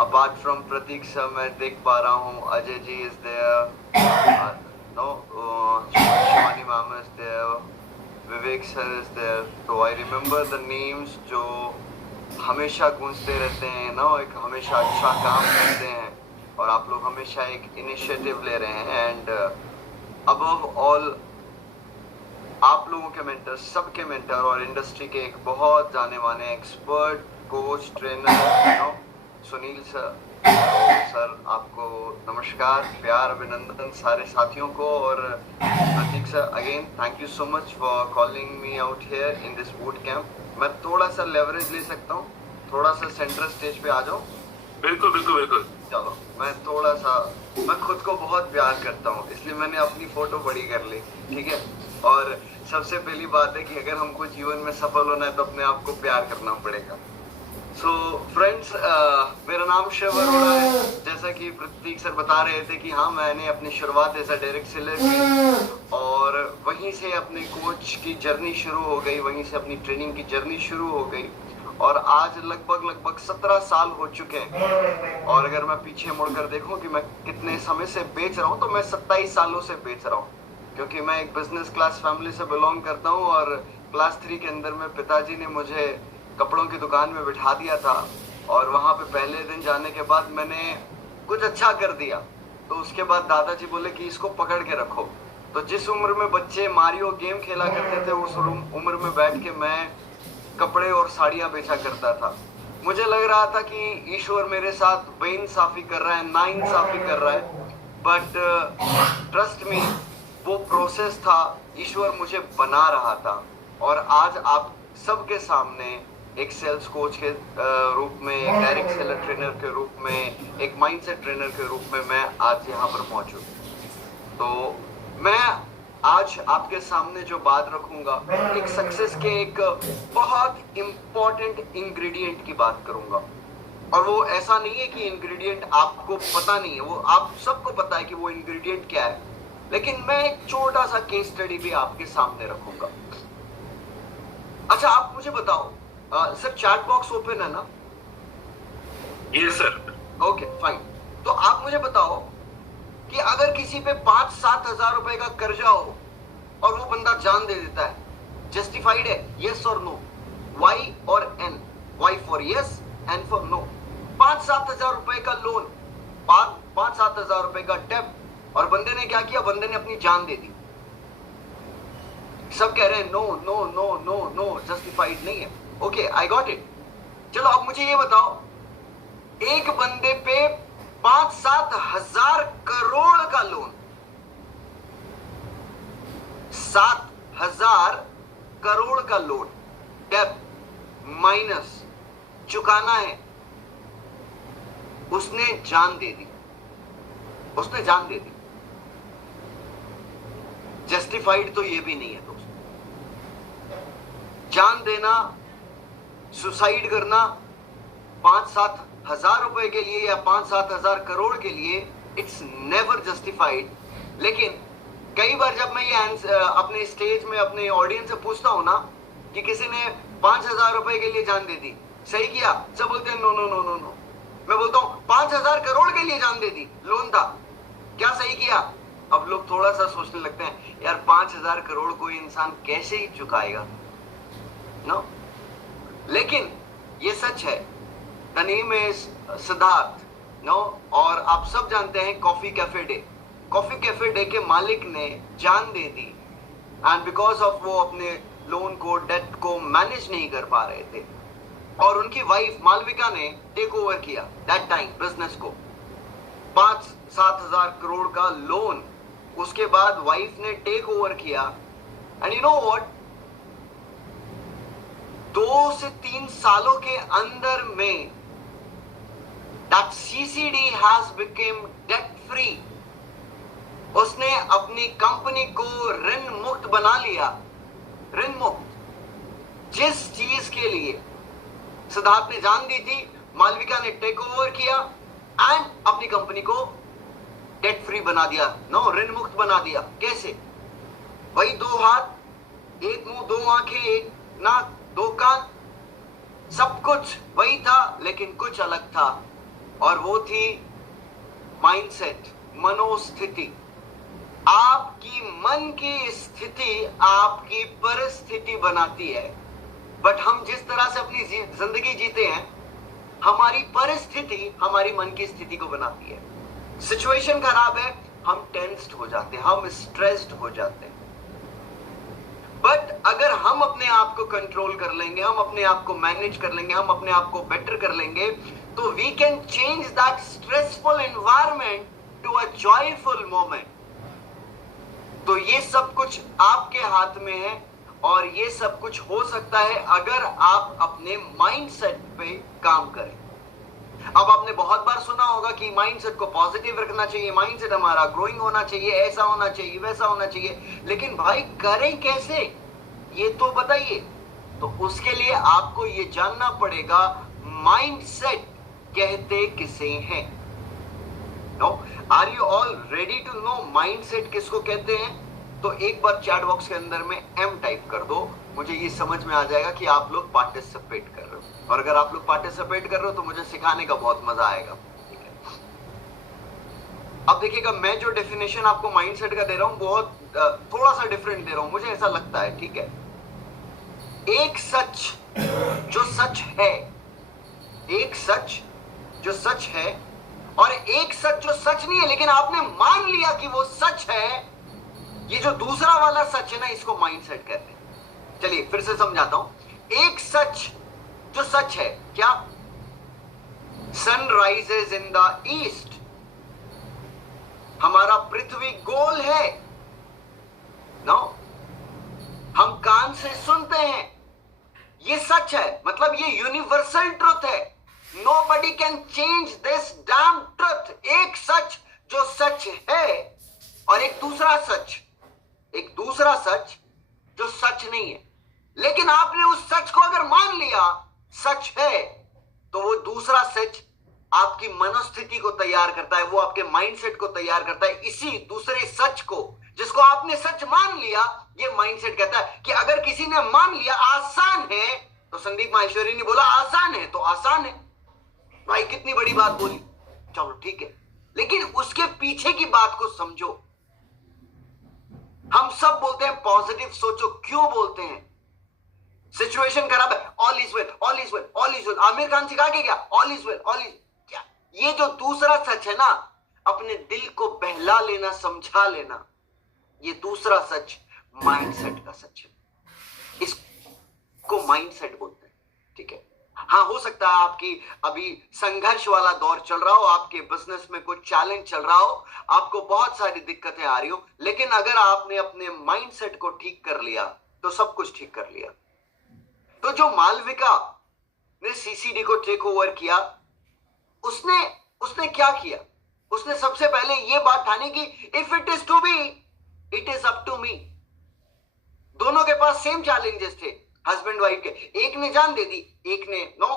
apart from Pratik sir मैं देख पा रहा हूँ Ajay ji is there, no Shivani ma'am is there, Vivek sir is there. तो आई रिमेम्बर द नेम्स जो हमेशा गूंजते रहते हैं, नो एक हमेशा अच्छा काम करते हैं और आप लोग हमेशा एक इनिशिएटिव ले रहे हैं। एंड अबव ऑल आप लोगों के मेंटर, सबके मेंटर और इंडस्ट्री के एक बहुत जाने माने expert, coach, trainer Sunil sir. Sir आपको नमस्कार, प्यार, अभिनंदन सारे साथियों को। और Pratik sir again thank you so much for calling me out here in this boot camp. मैं थोड़ा सा लेवरेज ले सकता हूँ, थोड़ा सा सेंट्रल स्टेज पे आ जाऊँ? बिल्कुल बिल्कुल बिल्कुल। चलो, मैं खुद को बहुत प्यार करता हूँ, इसलिए मैंने अपनी फोटो बड़ी कर ली, ठीक है। और सबसे पहली बात है कि अगर हमको जीवन में सफल होना है तो अपने आप को प्यार करना पड़ेगा। सो फ्रेंड्स, मेरा नाम शिव अरोड़ा है। जैसा कि प्रतीक सर बता रहे थे कि हाँ, मैंने अपनी शुरुआत एज अ डायरेक्ट सेलर की और वहीं से अपने कोच की जर्नी शुरू हो गई, वहीं से अपनी ट्रेनिंग की जर्नी शुरू हो गई और आज लगभग 17 साल हो चुके हैं। और अगर मैं पीछे मुड़कर देखूं कि मैं कितने समय से बेच रहा हूं, तो मैं 27 सालों से बेच रहा हूं, क्योंकि मैं एक बिजनेस क्लास फैमिली से बिलोंग करता हूं। और क्लास 3 के अंदर में पिताजी ने मुझे कपड़ों की दुकान में बिठा दिया था और वहां पे पहले दिन जाने के बाद मैंने कुछ अच्छा कर दिया, तो उसके बाद दादाजी बोले कि इसको पकड़ के रखो। तो जिस उम्र में बच्चे मारियो गेम खेला करते थे, उस उम्र में बैठ के मैं कपड़े और साड़ियाँ बेचा करता था। मुझे लग रहा था कि ईश्वर मेरे साथ बेइंसाफी कर रहा है, नाइंसाफी कर रहा है, बट ट्रस्ट मी, वो प्रोसेस था, ईश्वर मुझे बना रहा था। और आज आप सबके सामने एक सेल्स कोच के रूप में, एक डायरेक्ट सेलर ट्रेनर के रूप में, एक माइंडसेट ट्रेनर के रूप में मैं आज यहाँ पर मौजूद। तो मैं आज आपके सामने जो बात रखूंगा, एक सक्सेस के एक बहुत इंपॉर्टेंट इंग्रेडिएंट की बात करूंगा। और वो ऐसा नहीं है कि इंग्रेडिएंट आपको पता नहीं है, वो आप सबको पता है कि वो इंग्रेडिएंट क्या है, लेकिन मैं एक छोटा सा केस स्टडी भी आपके सामने रखूंगा। अच्छा, आप मुझे बताओ सर, चैट बॉक्स ओपन है ना? Yes sir. Okay fine. तो आप मुझे बताओ कि अगर किसी पे 5-7 हजार रुपए का कर्जा हो और वो बंदा जान दे देता है, जस्टिफाइड है? यस और नो, वाई और N, Y for yes, N for no. 5-7 हजार रुपए का लोन, 5-7 हजार रुपए का डेब्ट, और बंदे ने क्या किया? बंदे ने अपनी जान दे दी। सब कह रहे हैं no no no no no, justified नहीं है। Okay, I got it. चलो अब मुझे ये बताओ, एक बंदे पे 5-7 हजार करोड़ का लोन, 7,000 करोड़ का लोन, डेब्ट माइनस चुकाना है, उसने जान दे दी, उसने जान दे दी। जस्टिफाइड तो ये भी नहीं है दोस्तों। जान देना, सुसाइड करना 5-7 हजार रुपए के लिए या 5-7 हजार करोड़ के लिए, इट्स नेवर जस्टिफाइड। लेकिन कई बार जब मैं ये अपने स्टेज में अपने ऑडियंस से पूछता हूं ना कि किसी ने 5,000 रुपए के लिए जान दे दी, सही किया? सब बोलते हैं no no no no no. मैं बोलता हूं 5,000 करोड़ के लिए जान दे दी, लोन था, क्या सही किया? अब लोग थोड़ा सा सोचने लगते हैं, यार 5,000 करोड़ कोई इंसान कैसे ही चुकाएगा? नो, लेकिन ये सच है। The name is Siddharth, no, और आप सब जानते हैं Coffee Cafe Day. Coffee Cafe Day के मालिक ने जान दे दी, एंड बिकॉज ऑफ वो अपने लोन को, डेट को मैनेज नहीं कर पा रहे थे, और उनकी वाइफ मालविका ने टेक ओवर किया दैट टाइम बिजनेस को। 5-7 हजार करोड़ का लोन, उसके बाद वाइफ ने टेक ओवर किया, एंड यू नो व्हाट, 2 से 3 सालों के अंदर में that CCD has become debt free। उसने अपनी कंपनी को ऋण मुक्त बना लिया, ऋण मुक्त। जिस चीज के लिए सिद्धार्थ ने जान दी थी, मालविका ने टेक ओवर किया एंड अपनी कंपनी को डेट फ्री बना दिया, नो, ऋण मुक्त बना दिया। कैसे? वही 2 हाथ, 1 मुंह, 2 आंखें, 1 नाक, 2 कान, सब कुछ वही था, लेकिन कुछ अलग था, और वो थी माइंडसेट, मनोस्थिति। आपकी मन की स्थिति आपकी परिस्थिति बनाती है, बट हम जिस तरह से अपनी जिंदगी जीते हैं, हमारी परिस्थिति हमारी मन की स्थिति को बनाती है। सिचुएशन खराब है, हम टेंस्ड हो जाते हैं, हम स्ट्रेस्ड हो जाते हैं। बट अगर हम अपने आप को कंट्रोल कर लेंगे, हम अपने आप को मैनेज कर लेंगे, हम अपने आप को बेटर कर लेंगे, तो we can change that stressful environment to a joyful moment. तो ये सब कुछ आपके हाथ में है, और ये सब कुछ हो सकता है अगर आप अपने माइंडसेट पे काम करें। अब आपने बहुत बार सुना होगा कि माइंडसेट को पॉजिटिव रखना चाहिए, माइंडसेट हमारा ग्रोइंग होना चाहिए, ऐसा होना चाहिए, वैसा होना चाहिए, लेकिन भाई करें कैसे, ये तो बताइए। तो उसके लिए आपको ये जानना पड़ेगा, माइंडसेट कहते किसे हैं। No, are you all ready to know mindset किसको कहते हैं? तो एक बार चैट बॉक्स के अंदर में M टाइप कर दो, मुझे ये समझ में आ जाएगा कि आप लोग पार्टिसिपेट कर रहे हो, और अगर आप लोग पार्टिसिपेट कर रहे हो तो मुझे सिखाने का बहुत मजा आएगा। ठीक है, अब देखिएगा, मैं जो डेफिनेशन आपको माइंडसेट का दे रहा हूं, बहुत थोड़ा सा डिफरेंट दे रहा हूं, मुझे ऐसा लगता है। ठीक है, एक सच जो सच है, एक सच जो सच है, और एक सच जो सच नहीं है लेकिन आपने मान लिया कि वो सच है, ये जो दूसरा वाला सच है ना, इसको माइंडसेट कहते हैं। चलिए फिर से समझाता हूं। एक सच जो सच है, क्या? Sun rises in the east. हमारा पृथ्वी गोल है, नो, हम कान से सुनते ये सच है, मतलब ये यूनिवर्सल ट्रुथ है। Nobody can change this dam truth. एक सच जो सच है और एक दूसरा सच जो सच नहीं है। लेकिन आपने उस सच को अगर मान लिया सच है, तो वो दूसरा सच आपकी मनोस्थिति को तैयार करता है, वो आपके माइंडसेट को तैयार करता है। इसी दूसरे सच को जिसको आपने सच मान लिया, ये माइंडसेट कहता है कि अगर किसी ने मान लिया आसान है, तो संदीप माहेश्वरी ने बोला आसान है तो आसान है, भाई कितनी बड़ी बात बोली, चलो ठीक है। लेकिन उसके पीछे की बात को समझो। हम सब बोलते हैं पॉजिटिव सोचो, क्यों बोलते हैं? सिचुएशन खराब है, all is well, all is well, all is well. Aamir Khan सिखा के क्या all is well, all is क्या? ये जो दूसरा सच है ना, अपने दिल को बहला लेना, समझा लेना, ये दूसरा सच माइंडसेट का सच है। इसको माइंडसेट बोलते हैं, ठीक है। हाँ, हो सकता है आपकी अभी संघर्ष वाला दौर चल रहा हो, आपके बिजनेस में कुछ चैलेंज चल रहा हो, आपको बहुत सारी दिक्कतें आ रही हो, लेकिन अगर आपने अपने माइंडसेट को ठीक कर लिया तो सब कुछ ठीक कर लिया। तो जो मालविका ने सीसीडी को टेक ओवर किया, उसने क्या किया? उसने सबसे पहले यह बात ठानी कि if it is to be, it is up to me. दोनों के पास सेम चैलेंजेस थे, हस्बैंड वाइफ के। एक ने जान दे दी, एक ने नो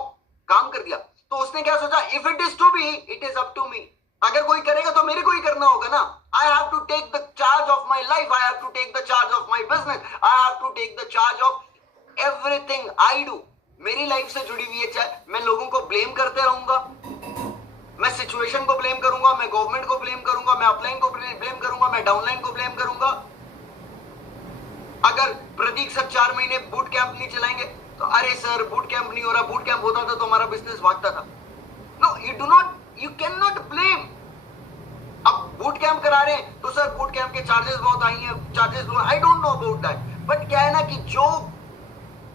काम कर दिया। तो उसने क्या सोचा? If it is to be, it is up to me. अगर कोई करेगा तो मेरे को ही करना होगा ना। I have to take the charge of my life, I have to take the charge of my business, I have to take the charge of everything I do. मेरी लाइफ से जुड़ी हुई है, चाहे मैं लोगों को ब्लेम करते रहूंगा, मैं सिचुएशन को ब्लेम करूंगा, मैं गवर्नमेंट को ब्लेम करूंगा, मैं अपलाइन को ब्लेम करूंगा, मैं डाउनलाइन को ब्लेम करूंगा। अगर प्रतीक सर 4 महीने बूट कैंप नहीं चलाएंगे तो अरे सर बूट कैंप नहीं हो रहा, बूट कैंप होता था तो हमारा बिजनेस भागता था। No, you can not blame. अब बूट कैंप करा रहे हैं तो सर बूट कैंप के चार्जेस बहुत आई हैं, charges, I don't know about that. But क्या है ना कि जो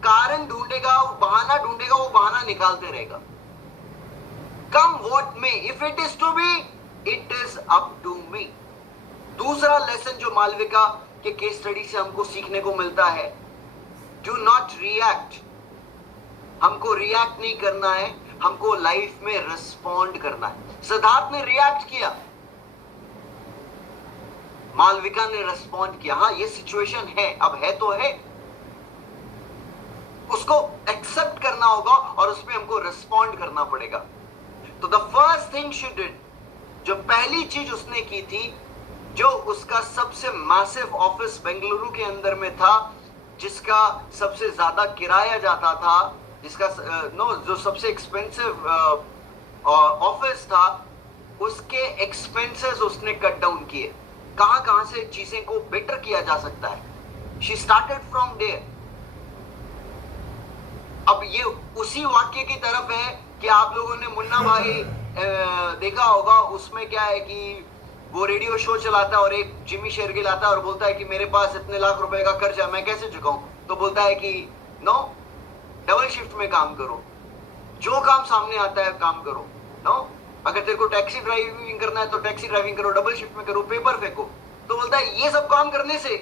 कारण ढूंढेगा, बहाना ढूंढेगा, वो बहाना निकालते रहेगा। Come what may, if it is to be, it is up to me. दूसरा लेसन जो मालविका के केस स्टडी से हमको सीखने को मिलता है, डू नॉट रिएक्ट। हमको रिएक्ट नहीं करना है, हमको लाइफ में रिस्पॉन्ड करना है। सिद्धार्थ ने रिएक्ट किया, मालविका ने रिस्पॉन्ड किया। हाँ, ये सिचुएशन है, अब है तो है, उसको एक्सेप्ट करना होगा और उसमें हमको रिस्पॉन्ड करना पड़ेगा। तो the first thing she did, जो पहली चीज उसने की थी, जो उसका सबसे मैसिव ऑफिस बेंगलुरु के अंदर में था, जिसका सबसे ज्यादा किराया जाता था, जिसका जो सबसे एक्सपेंसिव ऑफिस था, उसके एक्सपेंसेस उसने कट डाउन किए। कहां से चीजें को बेटर किया जा सकता है। She started from there. अब ये उसी वाक्य की तरफ है कि आप लोगों ने मुन्ना भाई देखा होगा। उसमें क्या है कि वो रेडियो शो चलाता है और एक जिमी शेरगिल आता है और बोलता है कि मेरे पास इतने लाख रुपए का कर्जा, मैं कैसे चुकाऊं? तो बोलता है कि नो, डबल शिफ्ट में काम करो, जो काम सामने आता है काम करो। नो, अगर तेरे को टैक्सी ड्राइविंग करना है तो टैक्सी ड्राइविंग करो, डबल शिफ्ट में करो, पेपर फेंको। तो बोलता है ये सब काम करने से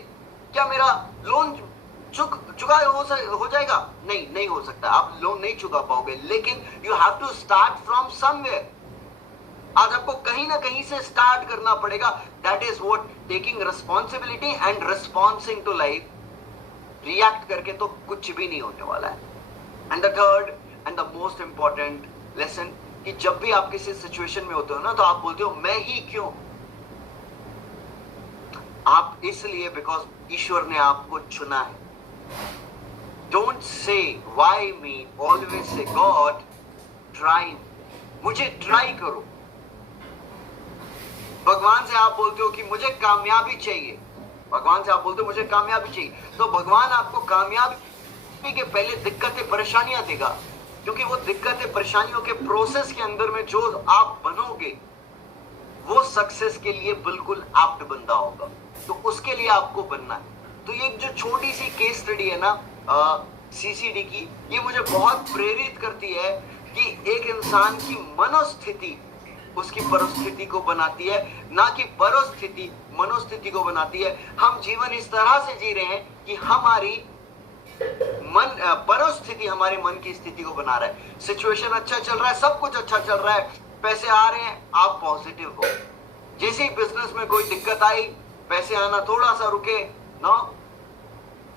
क्या मेरा लोन चुका हो जाएगा? नहीं हो सकता, आप लोन नहीं चुका पाओगे। लेकिन you have to start from somewhere. आज आपको कहीं ना कहीं से स्टार्ट करना पड़ेगा। That is what taking responsibility and responsing to life. React करके तो कुछ भी नहीं होने वाला है। And the third and the most important lesson, कि जब भी आप किसी सिचुएशन में होते हो ना, तो आप बोलते हो मैं ही क्यों? आप इसलिए बिकॉज ईश्वर ने आपको चुना है। Don't say why me, always say God try, मुझे ट्राई करो। भगवान से आप बोलते हो कि मुझे कामयाबी चाहिए, भगवान से आप बोलते हो मुझे कामयाबी चाहिए, तो भगवान आपको कामयाबी के पहले दिक्कतें परेशानियां देगा, क्योंकि वो दिक्कतें परेशानियों के प्रोसेस के अंदर में जो आप बनोगे वो सक्सेस के लिए बिल्कुल एप्ट बंदा होगा। तो उसके लिए आपको बनना है। तो ये जो छोटी सी केस स्टडी है ना सीसीडी की, ये मुझे बहुत प्रेरित करती है कि एक इंसान की मनोस्थिति उसकी परिस्थिति को बनाती है, ना कि परिस्थिति मनोस्थिति को बनाती है। हम जीवन इस तरह से जी रहे हैं कि हमारी परिस्थिति हमारे मन की स्थिति को बना रहा है। सिचुएशन अच्छा चल रहा है, सब कुछ अच्छा चल रहा है, पैसे आ रहे हैं, आप पॉजिटिव हो। जैसे ही बिजनेस में कोई दिक्कत आई, पैसे आना थोड़ा सा रुके,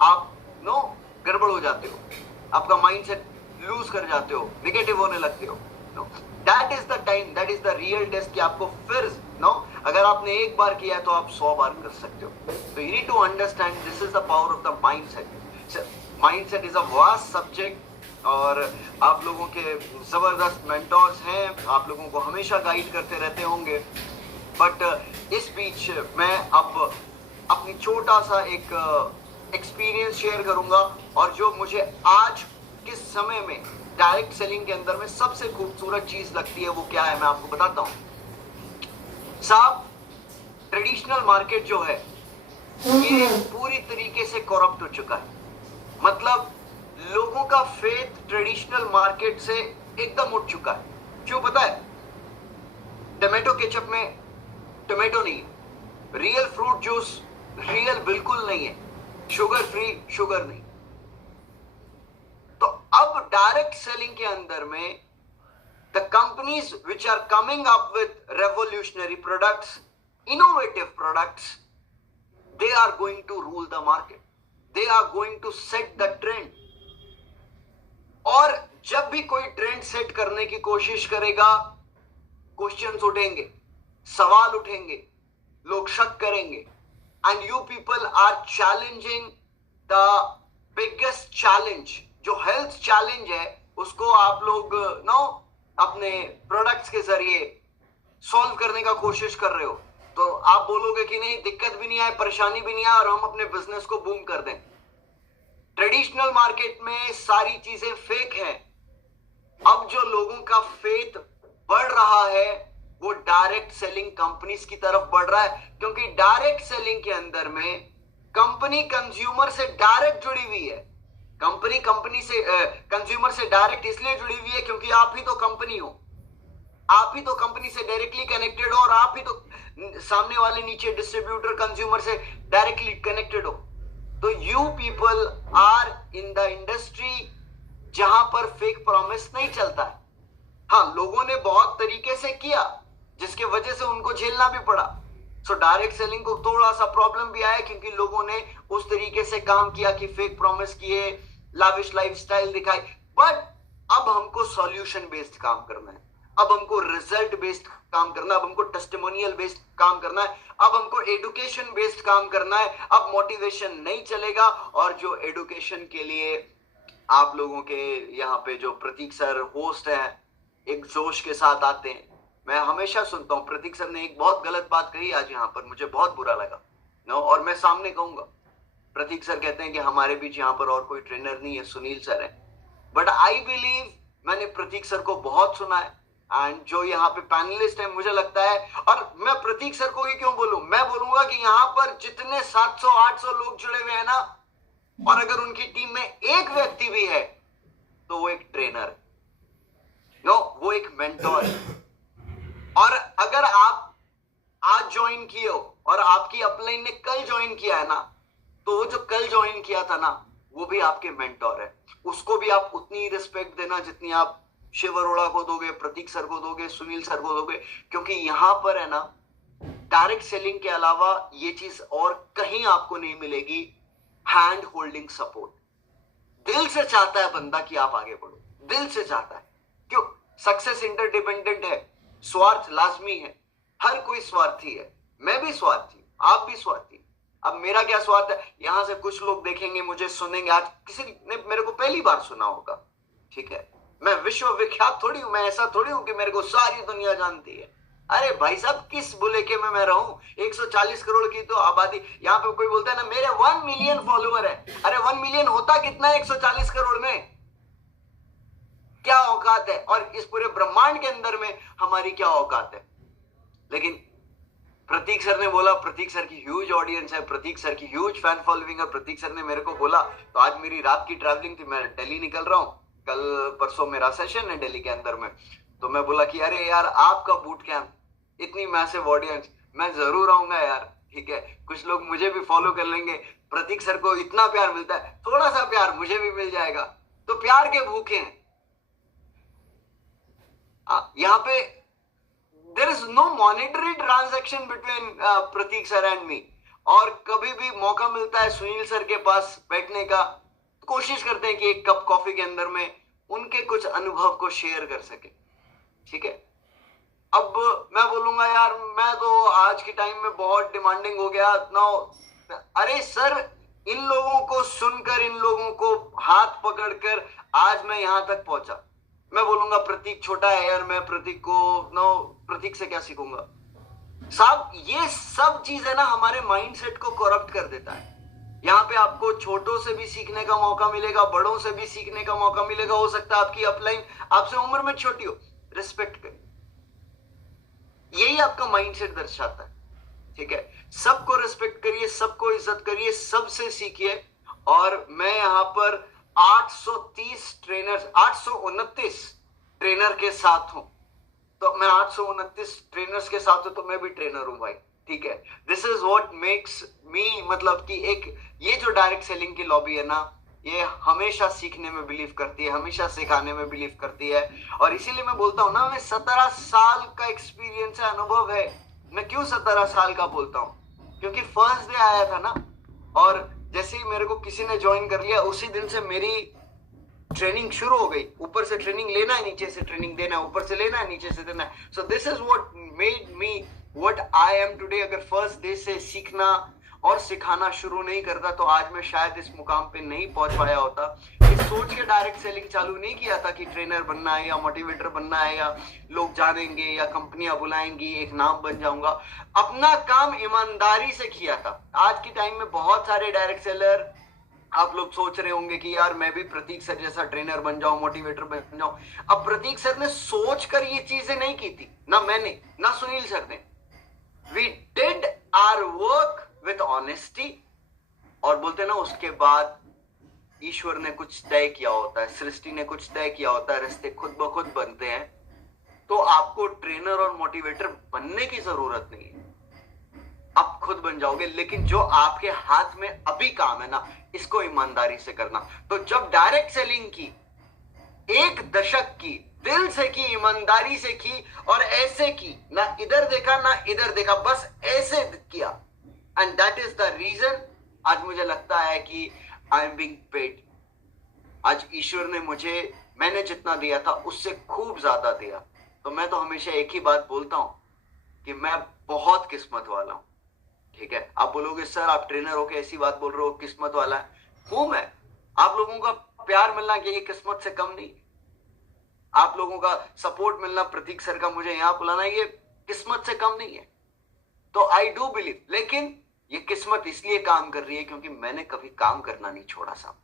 आप गड़बड़ हो जाते हो, आपका माइंडसेट लूज कर जाते हो, नेगेटिव होने लगते हो। That is the time, that is the real test कि आपको फिर अगर आपने एक बार किया है तो आप 100 बार कर सकते हो। तो you need to understand this is the power of the mindset. Mindset is a vast subject और आप लोगों के जबरदस्त मेंटोर्स हैं, आप लोगों को हमेशा गाइड करते रहते होंगे। बट इस बीच मैं अब अपनी छोटा सा एक एक्सपीरियंस शेयर करूंगा, और जो मुझे आज के समय में डायरेक्ट सेलिंग के अंदर में सबसे खूबसूरत चीज लगती है वो क्या है, मैं आपको बताता हूं। साहब, ट्रेडिशनल मार्केट जो है ये पूरी तरीके से करप्ट हो चुका है। मतलब लोगों का फेथ ट्रेडिशनल मार्केट से एकदम उठ चुका है। क्यों पता है? टमाटो केचप में टमाटो नहीं है, रियल फ्रूट जूस रियल बिल्कुल नहीं है, शुगर फ्री शुगर नहीं। तो अब डायरेक्ट सेलिंग के अंदर में the companies which are coming up with revolutionary products, innovative products, they are going to rule the market. They are going to set the trend. और जब भी कोई ट्रेंड सेट करने की कोशिश करेगा, क्वेश्चंस उठेंगे, सवाल उठेंगे, लोग शक करेंगे, and you people are challenging the biggest challenge, जो हेल्थ चैलेंज है उसको आप लोग अपने प्रोडक्ट्स के जरिए सॉल्व करने का कोशिश कर रहे हो। तो आप बोलोगे कि नहीं, दिक्कत भी नहीं आए, परेशानी भी नहीं आए और हम अपने बिजनेस को बूम कर दें। ट्रेडिशनल मार्केट में सारी चीजें फेक हैं। अब जो लोगों का फेथ बढ़ रहा है वो डायरेक्ट सेलिंग कंपनीज की तरफ बढ़ रहा है, क्योंकि डायरेक्ट सेलिंग के अंदर में कंपनी कंज्यूमर से डायरेक्ट जुड़ी हुई है। कंपनी से कंज्यूमर से डायरेक्ट इसलिए जुड़ी हुई है क्योंकि आप ही तो कंपनी हो, आप ही तो कंपनी से डायरेक्टली कनेक्टेड हो, और आप ही तो सामने वाले नीचे डिस्ट्रीब्यूटर कंज्यूमर से डायरेक्टली कनेक्टेड हो। तो you people are in the industry जहां पर फेक प्रॉमिस नहीं चलता है। हाँ, लोगों ने बहुत तरीके से किया जिसके वजह से उनको झेलना भी पड़ा। सो डायरेक्ट सेलिंग को थोड़ा सा प्रॉब्लम भी आया क्योंकि लोगों ने उस तरीके से काम किया कि फेक प्रॉमिस किए, लाविश लाइफस्टाइल दिखाई। बट अब हमको सॉल्यूशन बेस्ड काम करना है, अब हमको रिजल्ट बेस्ड काम करना है, अब हमको टेस्टिमोनियल बेस्ड काम करना है, अब हमको एडुकेशन बेस्ड काम करना है। अब मोटिवेशन नहीं चलेगा, और जो एडुकेशन के लिए आप लोगों के यहाँ पे जो प्रतीक सर होस्ट है, एक जोश के साथ आते हैं। मैं हमेशा सुनता हूँ, प्रतीक सर ने एक बहुत गलत बात कही आज यहाँ पर, मुझे बहुत बुरा लगा और मैं सामने कहूंगा। प्रतीक सर कहते हैं कि हमारे बीच यहाँ पर और कोई ट्रेनर नहीं है, सुनील सर है। बट आई बिलीव, मैंने प्रतीक सर को बहुत सुना है, एंड जो यहाँ पे पैनलिस्ट है मुझे लगता है, और मैं प्रतीक सर को ही क्यों बोलूं, मैं बोलूंगा कि यहाँ पर जितने 700-800 लोग जुड़े हुए हैं ना, और अगर उनकी टीम में एक व्यक्ति भी है तो वो एक ट्रेनर है, वो एक मेंटोर है। और अगर आप आज ज्वाइन किए हो और आपकी अपलाइन ने कल ज्वाइन किया है ना, तो वो जो कल ज्वाइन किया था ना, वो भी आपके मेंटोर है। उसको भी आप उतनी रिस्पेक्ट देना जितनी आप शिव अरोड़ा को दोगे, प्रतीक सर को दोगे, सुनील सर को दोगे, क्योंकि यहां पर है ना, डायरेक्ट सेलिंग के अलावा ये चीज और कहीं आपको नहीं मिलेगी। हैंड होल्डिंग सपोर्ट, दिल से चाहता है बंदा कि आप आगे बढ़ो, दिल से चाहता है। क्यों? सक्सेस इंटरडिपेंडेंट है, स्वार्थ लाजमी है, हर कोई स्वार्थी है, मैं भी स्वार्थी, आप भी स्वार्थी। अब मेरा क्या स्वार्थ है? यहां से कुछ लोग देखेंगे, मुझे सुनेंगे, आज किसी ने मेरे को पहली बार सुना होगा, ठीक है, मैं विश्व विख्यात थोड़ी हूं, मैं ऐसा थोड़ी हूं कि मेरे को सारी दुनिया जानती है। अरे भाई साहब, किस बुलेके में मैं रहूं? 140 करोड़ की तो आबादी, यहाँ पे कोई बोलता है ना मेरे 1 मिलियन फॉलोअर है। अरे 1 मिलियन होता कितना है 140 करोड़ में? क्या औकात है? और इस पूरे ब्रह्मांड के अंदर में हमारी क्या औकात है? लेकिन प्रतीक सर ने बोला, प्रतीक सर की ह्यूज ऑडियंस है, प्रतीक सर की ह्यूज फैन फॉलोइंग है। प्रतीक सर ने मेरे को बोला, तो आज मेरी रात की ट्रैवलिंग थी, मैं दिल्ली निकल रहा हूं, कल परसों मेरा सेशन है दिल्ली के अंदर में। तो मैं बोला कि अरे यार, आपका बूट कैंप, इतनी मैसिव ऑडियंस, मैं जरूर आऊंगा यार, ठीक है, कुछ लोग मुझे भी फॉलो कर लेंगे, प्रतीक सर को इतना प्यार मिलता है, थोड़ा सा प्यार मुझे भी मिल जाएगा, तो प्यार के भूखे हैं। यहाँ पे there is no monetary transaction between Prateek sir and me, और कभी भी मौका मिलता है सुनील सर के पास बैठने का, तो कोशिश करते हैं कि एक कप कॉफी के अंदर में उनके कुछ अनुभव को शेयर कर सके, ठीक है। अब मैं बोलूंगा यार मैं तो आज के टाइम में बहुत डिमांडिंग हो गया ना, अरे सर इन लोगों को सुनकर, इन लोगों को हाथ पकड़कर आज मैं यहां तक पहुंचा। मैं बोलूंगा प्रतीक छोटा है यार, मैं प्रतीक को प्रतीक से क्या सीखूंगा साहब। ये सब चीज है ना हमारे माइंडसेट को करप्ट कर देता है। यहाँ पे आपको छोटों से भी सीखने का मौका मिलेगा, बड़ों से भी सीखने का मौका मिलेगा। हो सकता है आपकी अपलाइन आपसे उम्र में छोटी हो, रिस्पेक्ट करिए, यही आपका माइंडसेट दर्शाता है, ठीक है। सबको रिस्पेक्ट करिए, सबको इज्जत करिए, सबसे सीखिए। और मैं यहाँ पर 830 ट्रेनर्स, 829 ट्रेनर के साथ हूं, तो मैं 829 ट्रेनर्स के साथ हूं, तो मैं भी ट्रेनर हूं भाई, ठीक है। This is what makes me, मतलब कि एक ये जो डायरेक्ट सेलिंग की लॉबी है ना, ये हमेशा सीखने में बिलीव करती है, हमेशा सिखाने में बिलीव करती है। और इसीलिए मैं बोलता हूं ना, मैं 17 साल का एक्सपीरियंस है, अनुभव है। मैं क्यों 17 साल का बोलता हूं, क्योंकि फर्स्ट डे आया था ना, और जैसे ही मेरे को किसी ने ज्वाइन कर लिया, उसी दिन से मेरी ट्रेनिंग शुरू हो गई। ऊपर से ट्रेनिंग लेना है, नीचे से ट्रेनिंग देना है, ऊपर से लेना है, नीचे से देना है। So this is what made me what I am today. अगर फर्स्ट डे से सीखना और सिखाना शुरू नहीं करता, तो आज मैं शायद इस मुकाम पे नहीं पहुंच पाया होता। इस सोच के डायरेक्ट सेलिंग चालू नहीं किया था कि ट्रेनर बनना है या मोटिवेटर बनना है या लोग जानेंगे या कंपनियां बुलाएंगी, एक नाम बन जाऊंगा। अपना काम ईमानदारी से किया था। आज के टाइम में बहुत सारे डायरेक्ट सेलर, आप लोग सोच रहे होंगे कि यार मैं भी प्रतीक सर जैसा ट्रेनर बन जाऊं, मोटिवेटर बन जाऊं। अब प्रतीक सर ने सोच कर ये चीजें नहीं की थी, ना मैंने, ना सुनील सर ने। We did our work with honesty, और बोलते ना उसके बाद ईश्वर ने कुछ तय किया होता है, सृष्टि ने कुछ तय किया होता है, रिश्ते खुद ब खुद बनते हैं। तो आपको ट्रेनर और मोटिवेटर बनने की जरूरत नहीं है, आप खुद बन जाओगे। लेकिन जो आपके हाथ में अभी काम है ना, इसको ईमानदारी से करना। तो जब डायरेक्ट सेलिंग की, एक दशक की, दिल से की, ईमानदारी से की, और ऐसे की, ना इधर देखा ना इधर देखा, बस ऐसे किया, and that is the reason आज मुझे लगता है कि आई एम बीइंग पेड। आज ईश्वर ने मुझे, मैंने जितना दिया था उससे खूब ज्यादा दिया। तो मैं तो हमेशा एक ही बात बोलता हूं कि मैं बहुत किस्मत वाला हूं, ठीक है। आप बोलोगे सर आप ट्रेनर होके ऐसी बात बोल रहे हो, किस्मत वाला है हूं मैं। आप लोगों का प्यार मिलना ये किस्मत से कम नहीं, आप लोगों का सपोर्ट मिलना, प्रतीक सर का मुझे यहां बुलाना, ये किस्मत से कम नहीं है। तो आई डू बिलीव, लेकिन ये किस्मत इसलिए काम कर रही है क्योंकि मैंने कभी काम करना नहीं छोड़ा साहब,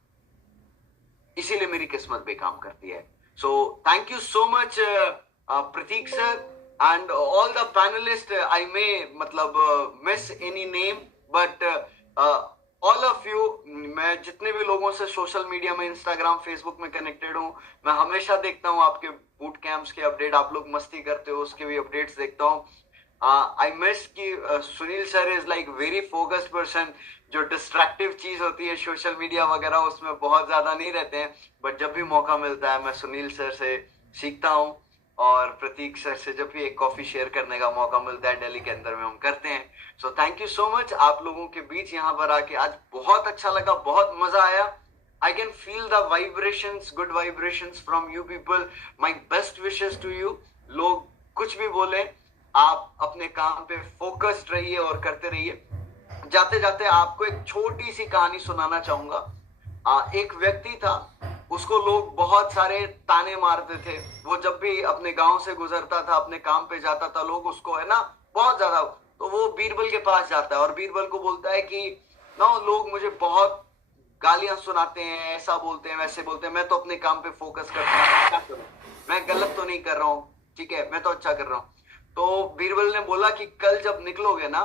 इसीलिए मेरी किस्मत पे काम करती है। So thank you so much Prateek sir and all the panelists. I may miss any name, but all of you, मैं जितने भी लोगों से सोशल मीडिया में, इंस्टाग्राम, फेसबुक में कनेक्टेड हूँ, मैं हमेशा देखता हूँ आपके बूट कैंप्स के अपडेट, आप लोग मस्ती करते हो उसके भी अपडेट्स देखता हूँ। आई मिस कि Sunil sir is like very focused person. जो डिस्ट्रैक्टिव चीज होती है सोशल मीडिया वगैरह, उसमें बहुत ज्यादा नहीं रहते हैं, बट जब भी मौका मिलता है मैं सुनील सर से सीखता हूँ, और प्रतीक सर से जब भी एक कॉफी शेयर करने का मौका मिलता है दिल्ली के अंदर में, हम करते हैं। सो थैंक यू सो मच। आप लोगों के बीच यहाँ पर आके आज बहुत अच्छा लगा, बहुत मजा आया। I can feel the vibrations, good vibrations from you people. My best wishes to you. लोग कुछ भी बोले, आप अपने काम पे फोकस्ड रहिए और करते रहिए। जाते जाते आपको एक छोटी सी कहानी सुनाना चाहूंगा। एक व्यक्ति था, उसको लोग बहुत सारे ताने मारते थे। वो जब भी अपने गांव से गुजरता था, अपने काम पे जाता था, लोग उसको है ना बहुत ज्यादा, तो वो बीरबल के पास जाता है और बीरबल को बोलता है कि ना लोग मुझे बहुत गालियां सुनाते हैं, ऐसा बोलते हैं, वैसे बोलते हैं, मैं तो अपने काम पे फोकस करता हूँ, क्या करूं, मैं गलत तो नहीं कर रहा हूँ, ठीक है, मैं तो अच्छा कर रहा हूँ। तो बीरबल ने बोला कि कल जब निकलोगे ना,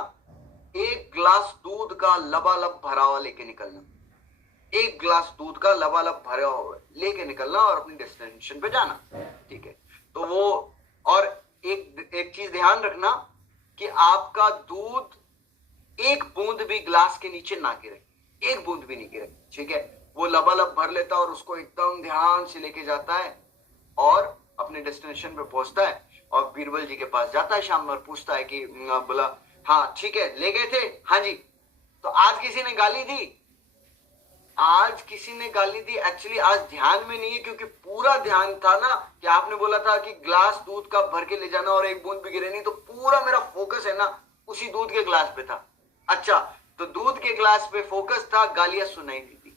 एक ग्लास दूध का लबालब भरा हुआ लेके निकलना, एक ग्लास दूध का लबालब भरा हुआ लेके निकलना और अपनी डेस्टिनेशन पे जाना, ठीक है। तो वो, और एक चीज ध्यान रखना कि आपका दूध एक बूंद भी ग्लास के नीचे ना गिरे, एक बूंद भी नहीं गिरे, ठीक है। वो लबालब भर लेता है और उसको एकदम ध्यान से लेके जाता है और अपने डेस्टिनेशन पे पहुंचता है और बीरबल जी के पास जाता है शाम में और पूछता है कि बोला हाँ ठीक है, ले गए थे, हाँ जी, तो आज किसी ने गाली दी? आज किसी ने गाली दी? एक्चुअली आज ध्यान में नहीं है, क्योंकि पूरा ध्यान था ना कि आपने बोला था कि ग्लास दूध का भर के ले जाना और एक बूंद भी गिरे नहीं, तो पूरा मेरा फोकस है ना उसी दूध के ग्लास पे था। अच्छा, तो दूध के ग्लास पे फोकस था, गालियां सुनाई नहीं दी।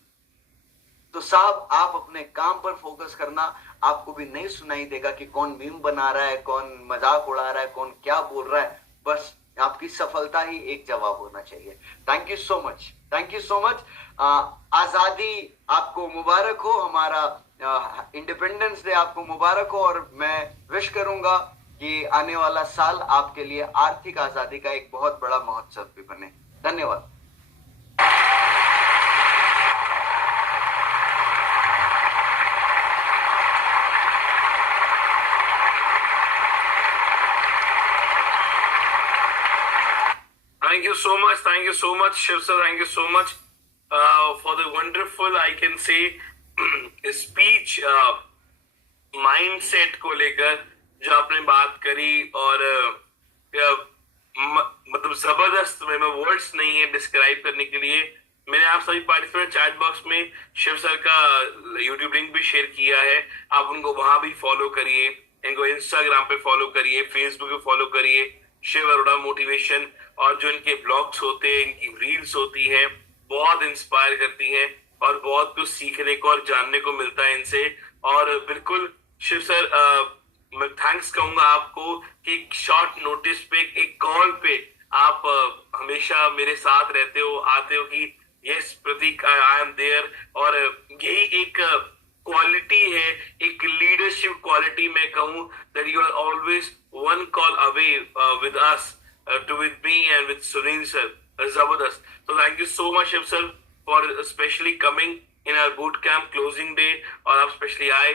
तो साहब आप अपने काम पर फोकस करना, आपको भी नहीं सुनाई देगा कि कौन मीम बना रहा है, कौन मजाक उड़ा रहा है, कौन क्या बोल रहा है, बस आपकी सफलता ही एक जवाब होना चाहिए। Thank you so much, thank you so much. आजादी आपको मुबारक हो, हमारा इंडिपेंडेंस डे आपको मुबारक हो, और मैं विश करूंगा कि आने वाला साल आपके लिए आर्थिक आजादी का एक बहुत बड़ा महोत्सव भी बने। धन्यवाद। Thank you so much, Shiv sir. Thank you so much for the wonderful, I can say, speech, mindset को लेकर जो आपने बात करी, और मतलब जबरदस्त, में वर्ड्स नहीं है डिस्क्राइब करने के लिए। मैंने आप सभी पार्टिसिपेंट चैट बॉक्स में शिव सर का यूट्यूब लिंक भी शेयर किया है, आप उनको वहां भी फॉलो करिए, इनको इंस्टाग्राम पे फॉलो करिए, फेसबुक पे फॉलो करिए, शिव अरोड़ा मोटिवेशन। और जो इनके ब्लॉग्स होते हैं, इनकी रील्स होती हैं, बहुत इंस्पायर करती हैं और बहुत कुछ सीखने को और जानने को मिलता है इनसे। और बिल्कुल शिव सर, मैं थैंक्स कहूंगा आपको कि एक शॉर्ट नोटिस पे, एक कॉल पे आप हमेशा मेरे साथ रहते हो, आते हो कि yes Prateek, I am there. और यही एक क्वालिटी है, एक लीडरशिप क्वालिटी मैं कहूं, that you are always one call away with us, to with me and with Sunil sir. Zabardast. So thank you so much Shiv sir for especially coming in our boot camp closing day, और आप specially आए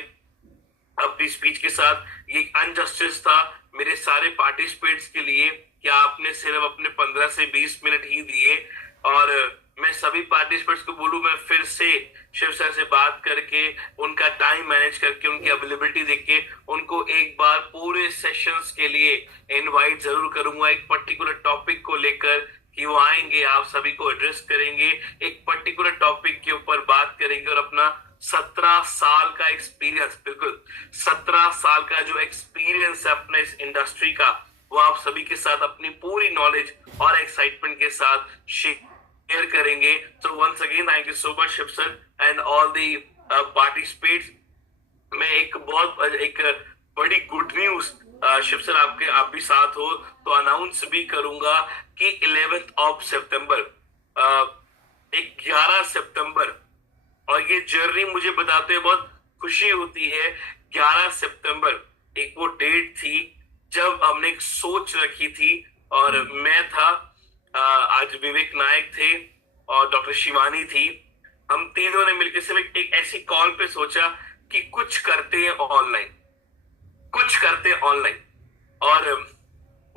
अपनी speech के साथ। ये injustice था मेरे सारे पार्टिसिपेंट्स के लिए कि आपने सिर्फ अपने 15 से 20 मिनट ही दिए, और मैं सभी पार्टिसिपेंट्स को बोलूं, मैं फिर से शिव सर से बात करके, उनका टाइम मैनेज करके, उनकी अवेलेबिलिटी देख के उनको एक बार पूरे सेशंस के लिए इनवाइट जरूर करूंगा, एक पर्टिकुलर टॉपिक को लेकर कि वो आएंगे, आप सभी को एड्रेस करेंगे, एक पर्टिकुलर टॉपिक के ऊपर बात करेंगे, और अपना 17 साल का एक्सपीरियंस, बिल्कुल 17 साल का जो एक्सपीरियंस है अपने इस इंडस्ट्री का, वो आप सभी के साथ अपनी पूरी नॉलेज और एक्साइटमेंट के साथ शेयर करेंगे। So once again, thank you so much, Shiv sir, and all the participants. मैं एक बड़ी गुड न्यूज शिव सर आप भी साथ हो तो अनाउंस भी करूंगा कि 11th of September, 11 सितंबर, और ये जर्नी मुझे बताते हुए बहुत खुशी होती है। 11 सितंबर एक वो डेट थी जब हमने एक सोच रखी थी, और मैं था, आज विवेक नायक थे और डॉक्टर शिवानी थी, हम तीनों ने मिलकर सिर्फ एक ऐसी कॉल पे सोचा कि कुछ करते हैं ऑनलाइन, कुछ करते हैं ऑनलाइन, और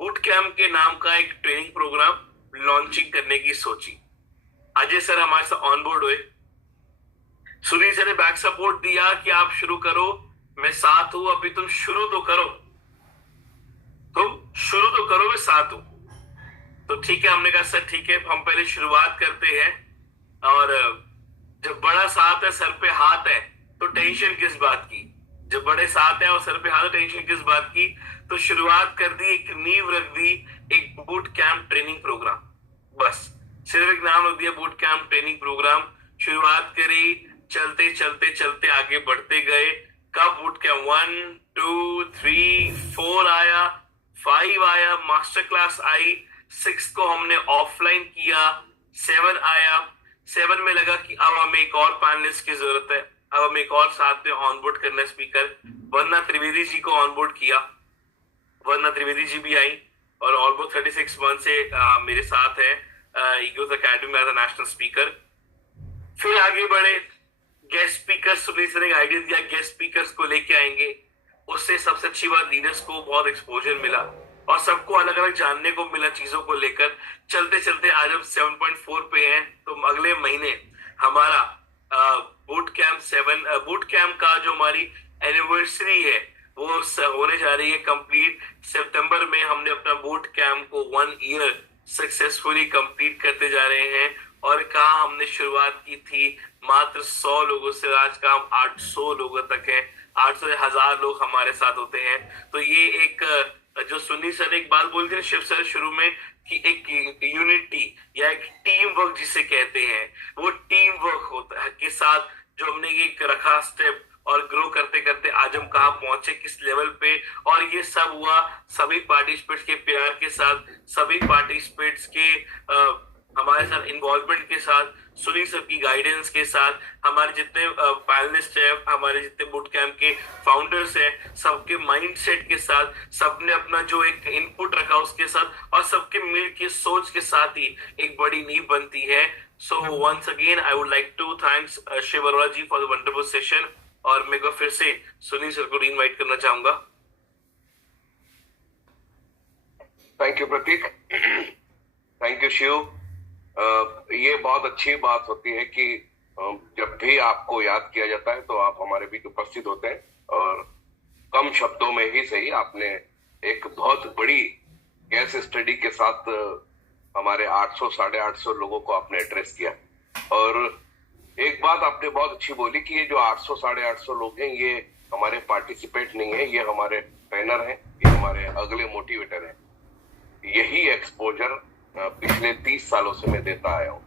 बूट कैंप के नाम का एक ट्रेनिंग प्रोग्राम लॉन्चिंग करने की सोची। अजय सर हमारे साथ ऑन बोर्ड हुए, सुनील सर ने बैक सपोर्ट दिया कि आप शुरू करो, मैं साथ हूं, अभी तुम शुरू तो करो, मैं साथ हूं। तो ठीक है, हमने कहा सर ठीक है, हम पहले शुरुआत करते हैं, और जब बड़ा साथ है सर पे हाथ है तो टेंशन किस बात की, जब बड़े साथ है और सर पे हाथ है टेंशन किस बात की। तो शुरुआत कर दी, एक नींव रख दी, एक बूट कैंप ट्रेनिंग प्रोग्राम, बस सिर्फ एक नाम रख दिया, बूट कैंप ट्रेनिंग प्रोग्राम। शुरुआत करी, चलते चलते चलते आगे बढ़ते गए। कब बूट कैंप 1 2 3 4 आया, 5 आया, मास्टर क्लास आई, 6 को हमने ऑफलाइन किया, 7 आया, 7 में लगा कि अब हमें एक और पैनलिस्ट की जरूरत है, अब हम एक और साथ में ऑनबोर्ड करना स्पीकर। वरना त्रिवेदी जी को ऑनबोर्ड किया, वरना त्रिवेदी जी भी आई और ऑलमोस्ट 36 मंथ से मेरे साथ है ईगल्स अकेडमी में एज अ नेशनल स्पीकर। फिर आगे बढ़े, गेस्ट स्पीकर सुनील सर ने आइडिया दिया, गेस्ट स्पीकर्स को लेके आएंगे। उससे सबसे अच्छी बात, लीडर्स को बहुत एक्सपोजर मिला, और सबको अलग अलग जानने को मिला चीजों को लेकर। चलते चलते आज हम 7.4 पे हैं, तो अगले महीने हमारा बूट कैंप का जो हमारी एनिवर्सरी है वो होने जा रही है कंप्लीट। सितंबर में हमने अपना बूट कैंप को 1 ईयर सक्सेसफुली कंप्लीट करते जा रहे हैं। और कहा हमने शुरुआत की थी मात्र 100 लोगों से, आज का हम 800 लोगों तक है। 800 से 1000 लोग हमारे साथ होते हैं। तो ये एक जो सुनील सर एक बात बोलते हैं शिव सर शुरू में कि एक यूनिटी या एक टीम वर्क जिसे कहते हैं, वो टीम वर्क होता है के साथ जो हमने ये रखा स्टेप, और ग्रो करते करते आज हम कहाँ पहुंचे, किस लेवल पे। और ये सब हुआ सभी पार्टिसिपेट्स के प्यार के साथ, सभी पार्टिसिपेट्स के हमारे साथ इन्वॉल्वमेंट के साथ, सुनील सर की गाइडेंस के साथ, हमारे जितने पैनलिस्ट है, हमारे जितने बूट कैंप के फाउंडर्स हैं, सबके माइंडसेट के साथ, सबने अपना जो एक इनपुट रखा उसके साथ, और सबके मिल के सोच के साथ ही एक बड़ी नींव बनती है। So once again I would like to thanks Shiv Arora ji for the wonderful session. और मैं को फिर से सुनील सर को इनवाइट करना चाहूंगा। Thank you Prateek, thank you Shiv. ये बहुत अच्छी बात होती है कि जब भी आपको याद किया जाता है तो आप हमारे बीच उपस्थित होते हैं, और कम शब्दों में ही सही आपने एक बहुत बड़ी केस स्टडी के साथ हमारे 800 साढ़े 800 लोगों को आपने एड्रेस किया। और एक बात आपने बहुत अच्छी बोली कि ये जो 800 साढ़े 800 लोग हैं ये हमारे पार्टिसिपेट नहीं है, ये हमारे ट्रेनर हैं, ये हमारे अगले मोटिवेटर हैं। यही एक्सपोजर पिछले 30 सालों से मैं देता आया हूँ,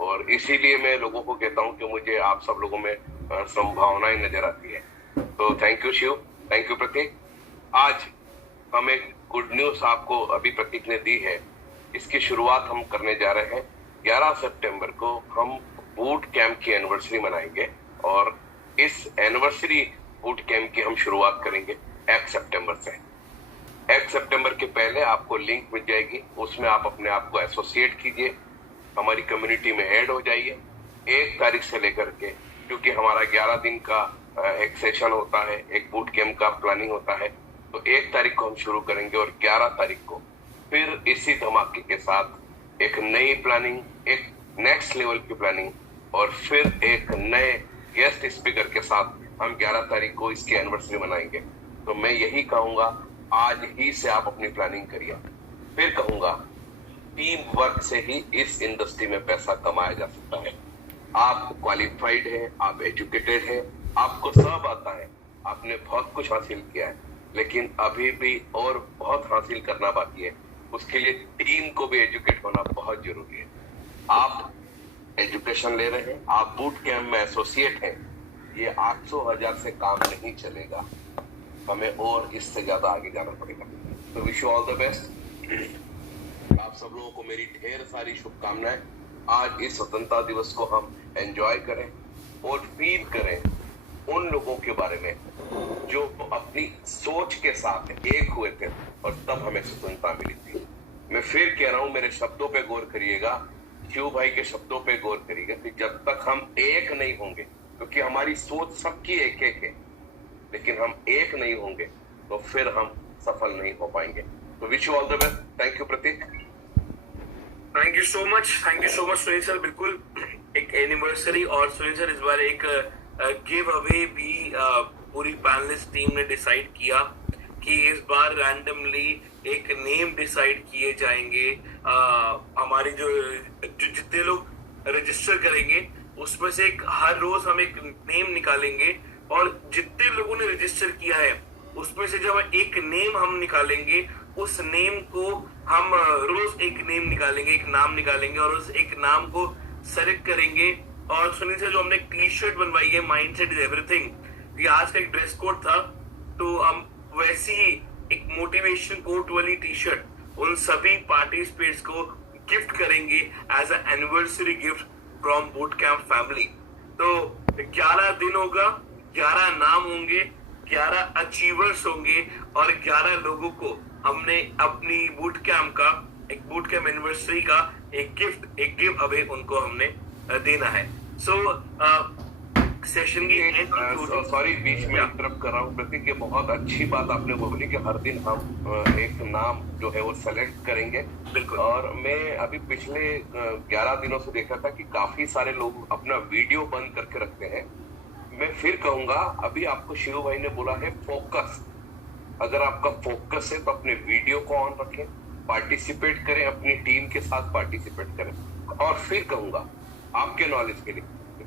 और इसीलिए मैं लोगों को कहता हूँ कि मुझे आप सब लोगों में संभावनाएं नजर आती है। तो thank you Shiv, thank you Pratik. आज हम एक गुड न्यूज आपको अभी प्रतीक ने दी है, इसकी शुरुआत हम करने जा रहे हैं। 11 सितंबर को हम बूट कैंप की एनिवर्सरी मनाएंगे, और इस एनिवर्सरी बूट कैंप की हम शुरुआत करेंगे 1 सितंबर से। 1 सितंबर के पहले आपको लिंक मिल जाएगी, उसमें आप अपने आप को एसोसिएट कीजिए, हमारी कम्युनिटी में ऐड हो जाइए। 1 तारीख से लेकर के, क्योंकि हमारा 11 दिन का एक सेशन होता है, एक बूट कैंप का प्लानिंग होता है, तो 1 तारीख को हम शुरू करेंगे, और 11 तारीख को फिर इसी धमाके के साथ एक नई प्लानिंग, एक नेक्स्ट लेवल की प्लानिंग, और फिर एक नए गेस्ट स्पीकर के साथ हम 11 तारीख को इसकी एनिवर्सरी मनाएंगे। तो मैं यही कहूंगा, आज ही से आप अपनी प्लानिंग करिए। फिर कहूंगा, टीम वर्क से ही इस इंडस्ट्री में पैसा कमाया जा सकता है। आप क्वालिफाइड हैं, आप एजुकेटेड हैं, आपको सब आता है, आपने बहुत कुछ हासिल किया है, लेकिन अभी भी और बहुत हासिल करना बाकी है। उसके लिए टीम को भी एजुकेट होना बहुत जरूरी है। आप एजुकेशन ले रहे हैं, आप बूट कैंप में एसोसिएट हैं, ये 800,000 से काम नहीं चलेगा, हमें और इससे ज्यादा आगे जाना पड़ेगा। तो wish you all the best. आप सब लोगों को मेरी ढेर सारी शुभकामनाएं। आज इस स्वतंत्रता दिवस को हम एंजॉय करें और फील करें उन लोगों के बारे में जो अपनी सोच के साथ एक हुए थे और तब हमें स्वतंत्रता मिली थी। मैं फिर कह रहा हूं, मेरे शब्दों पे गौर करिएगा, शिव भाई के शब्दों पे गौर करिएगा कि जब तक हम एक नहीं होंगे, क्योंकि हमारी सोच सबकी एक एक है, लेकिन हम एक नहीं होंगे तो फिर हम सफल नहीं हो पाएंगे। तो wish you all the best. Thank you Prateek. Thank you so much Sunil sir. बिल्कुल एक एनिवर्सरी, और सुनील सर इस बार एक गिव अवे भी पूरी पैनलिस्ट टीम ने डिसाइड किया कि इस बार रैंडमली एक नेम डिसाइड किए जाएंगे। हमारे जो जितने लोग रजिस्टर करेंगे उसमें से एक हर रोज हम एक नेम निकालेंगे, और जितने लोगों ने रजिस्टर किया है उसमें से जब एक नेम हम निकालेंगे, उस नेम को हम रोज एक नेम निकालेंगे, एक नाम निकालेंगे, और उस एक नाम को सेलेक्ट करेंगे। और सुनील सर जो हमने एक टी शर्ट बनवाई है, माइंडसेट इज एवरीथिंग, ये आज का एक ड्रेस कोड था, तो हम वैसी ही एक मोटिवेशन कोट वाली टी शर्ट उन सभी पार्टिसिपेंट्स को गिफ्ट करेंगे as a anniversary gift from boot camp family. तो 11 दिन होगा, 11 नाम होंगे, 11 अचीवर्स होंगे, और 11 लोगों को हमने अपनी बूट कैंप का, एक बूट कैंप एनिवर्सरी का एक गिफ्ट, एक गिव अवे उनको हमने देना है। सो सेशन की सॉरी बीच में इंटरप्ट कर रहा हूँ प्रतीक, ये बहुत अच्छी बात आपने बोली कि हर दिन हम एक नाम जो है वो सेलेक्ट करेंगे। बिल्कुल। और मैं अभी पिछले 11 दिनों से देखा था कि काफी सारे लोग अपना वीडियो बंद करके रखते हैं। मैं फिर कहूंगा, अभी आपको शिव भाई ने बोला है फोकस। अगर आपका फोकस है तो अपने वीडियो को ऑन रखें, पार्टिसिपेट करें, अपनी टीम के साथ पार्टिसिपेट करें। और फिर कहूंगा आपके नॉलेज के लिए,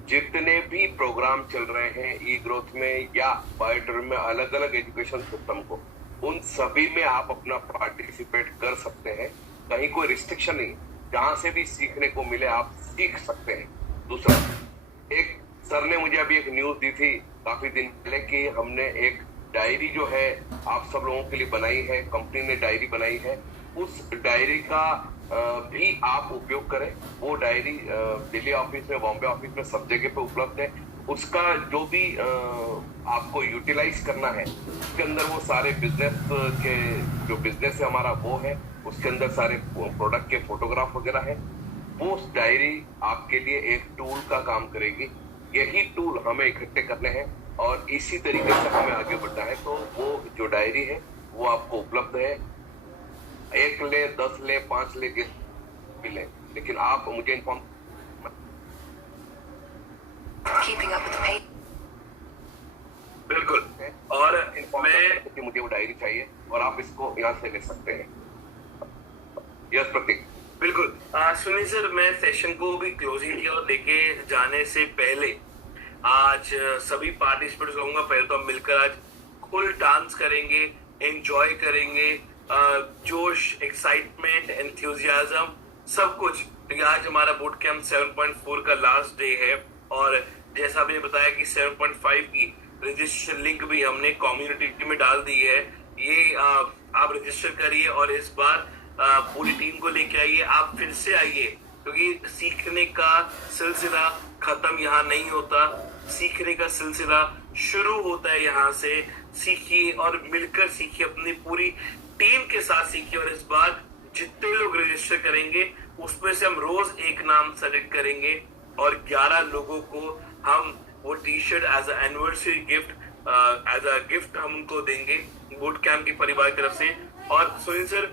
जितने भी प्रोग्राम चल रहे हैं ई ग्रोथ में या बायोटूरिज्म में, अलग अलग एजुकेशन सिस्टम को, उन सभी में आप अपना पार्टिसिपेट कर सकते हैं। कहीं कोई रिस्ट्रिक्शन नहीं, जहां से भी सीखने को मिले आप सीख सकते हैं। दूसरा, एक सर ने मुझे अभी एक न्यूज दी थी काफी दिन पहले कि हमने एक डायरी जो है आप सब लोगों के लिए बनाई है, कंपनी ने डायरी बनाई है। उस डायरी का भी आप उपयोग करें। वो डायरी दिल्ली ऑफिस में, बॉम्बे ऑफिस में, सब जगह पे उपलब्ध है। उसका जो भी आपको यूटिलाइज करना है, उसके अंदर वो सारे बिजनेस के जो बिजनेस है हमारा वो है, उसके अंदर सारे प्रोडक्ट के फोटोग्राफ वगैरह है। वो डायरी आपके लिए एक टूल का काम करेगी। यही टूल हमें इकट्ठे करने हैं और इसी तरीके से हमें आगे बढ़ना है। तो वो जो डायरी है वो आपको उपलब्ध है। 1 ले, 10 ले, 5 ले, ले, लेकिन आप मुझे इन्फॉर्म बिल्कुल। और मैं कि मुझे वो डायरी चाहिए और आप इसको यहाँ से ले सकते हैं। यस प्रतीक। बिल्कुल। सुनील सर, मैं सेशन को भी क्लोजिंग की ओर लेके जाने से पहले आज सभी पार्टिसिपेंट्स कहूंगा, पहले तो हम मिलकर आज फुल डांस करेंगे, एंजॉय करेंगे, जोश, एक्साइटमेंट, एंथुजियाज्म, सब कुछ, क्योंकि आज हमारा बूट कैंप 7.4 का लास्ट डे है। और जैसा आपने बताया कि 7.5 की रजिस्ट्रेशन लिंक भी हमने कम्युनिटी में डाल दी है। ये आप रजिस्टर करिए और इस बार पूरी टीम को लेके आइए। आप फिर से आइए, क्योंकि सीखने का सिलसिला खत्म यहाँ नहीं होता, सीखने का सिलसिला शुरू होता है यहाँ से। सीखिए और मिलकर सीखिए, अपनी पूरी टीम के साथ सीखिए। और इस बार जितने लोग रजिस्टर करेंगे उसमें से हम रोज एक नाम सेलेक्ट करेंगे और 11 लोगों को हम वो T shirt as a anniversary gift, as a gift हम उनको देंगे बूट कैंप के परिवार की तरफ से। और सुनील सर,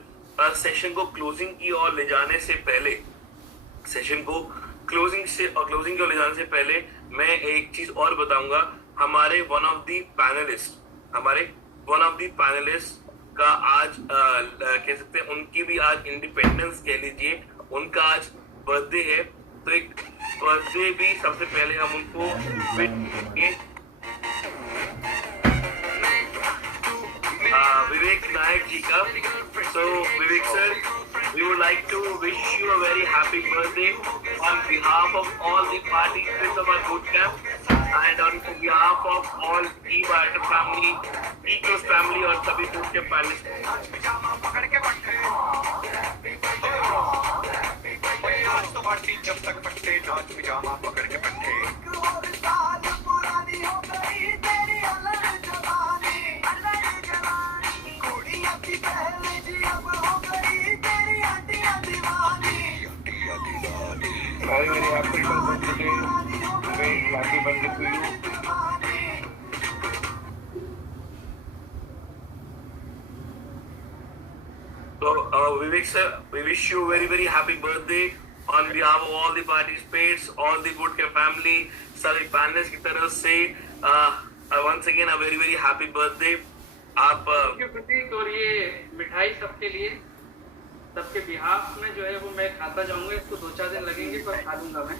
सेशन को क्लोजिंग की ओर ले जाने से पहले, सेशन को क्लोजिंग की ओर ले जाने से पहले मैं एक चीज और बताऊंगा। हमारे वन ऑफ द पैनलिस्ट का आज कह सकते हैं, उनकी भी आज इंडिपेंडेंस कह लीजिए, उनका आज बर्थडे है। तो एक बर्थडे भी सबसे पहले हम उनको विवेक नायक जी का। So Vivek sir, we would like to wish you a very happy birthday on behalf of all the participants of our boot camp and on behalf of all E-Bioter family, Ecos family और सभी boot camp Very, very happy birthday today. Very happy birthday to you. So Vivek sir, we wish you a very, very happy birthday on behalf of all the participants, all the boot camp family, सभी panelist की तरफ से once again a very, very happy birthday. आप प्रतीक, और ये मिठाई सबके लिए, सबके बिहाफ में जो है वो मैं खाता जाऊंगा। इसको 2-4 दिन लगेंगे पर खा लूंगा मैं।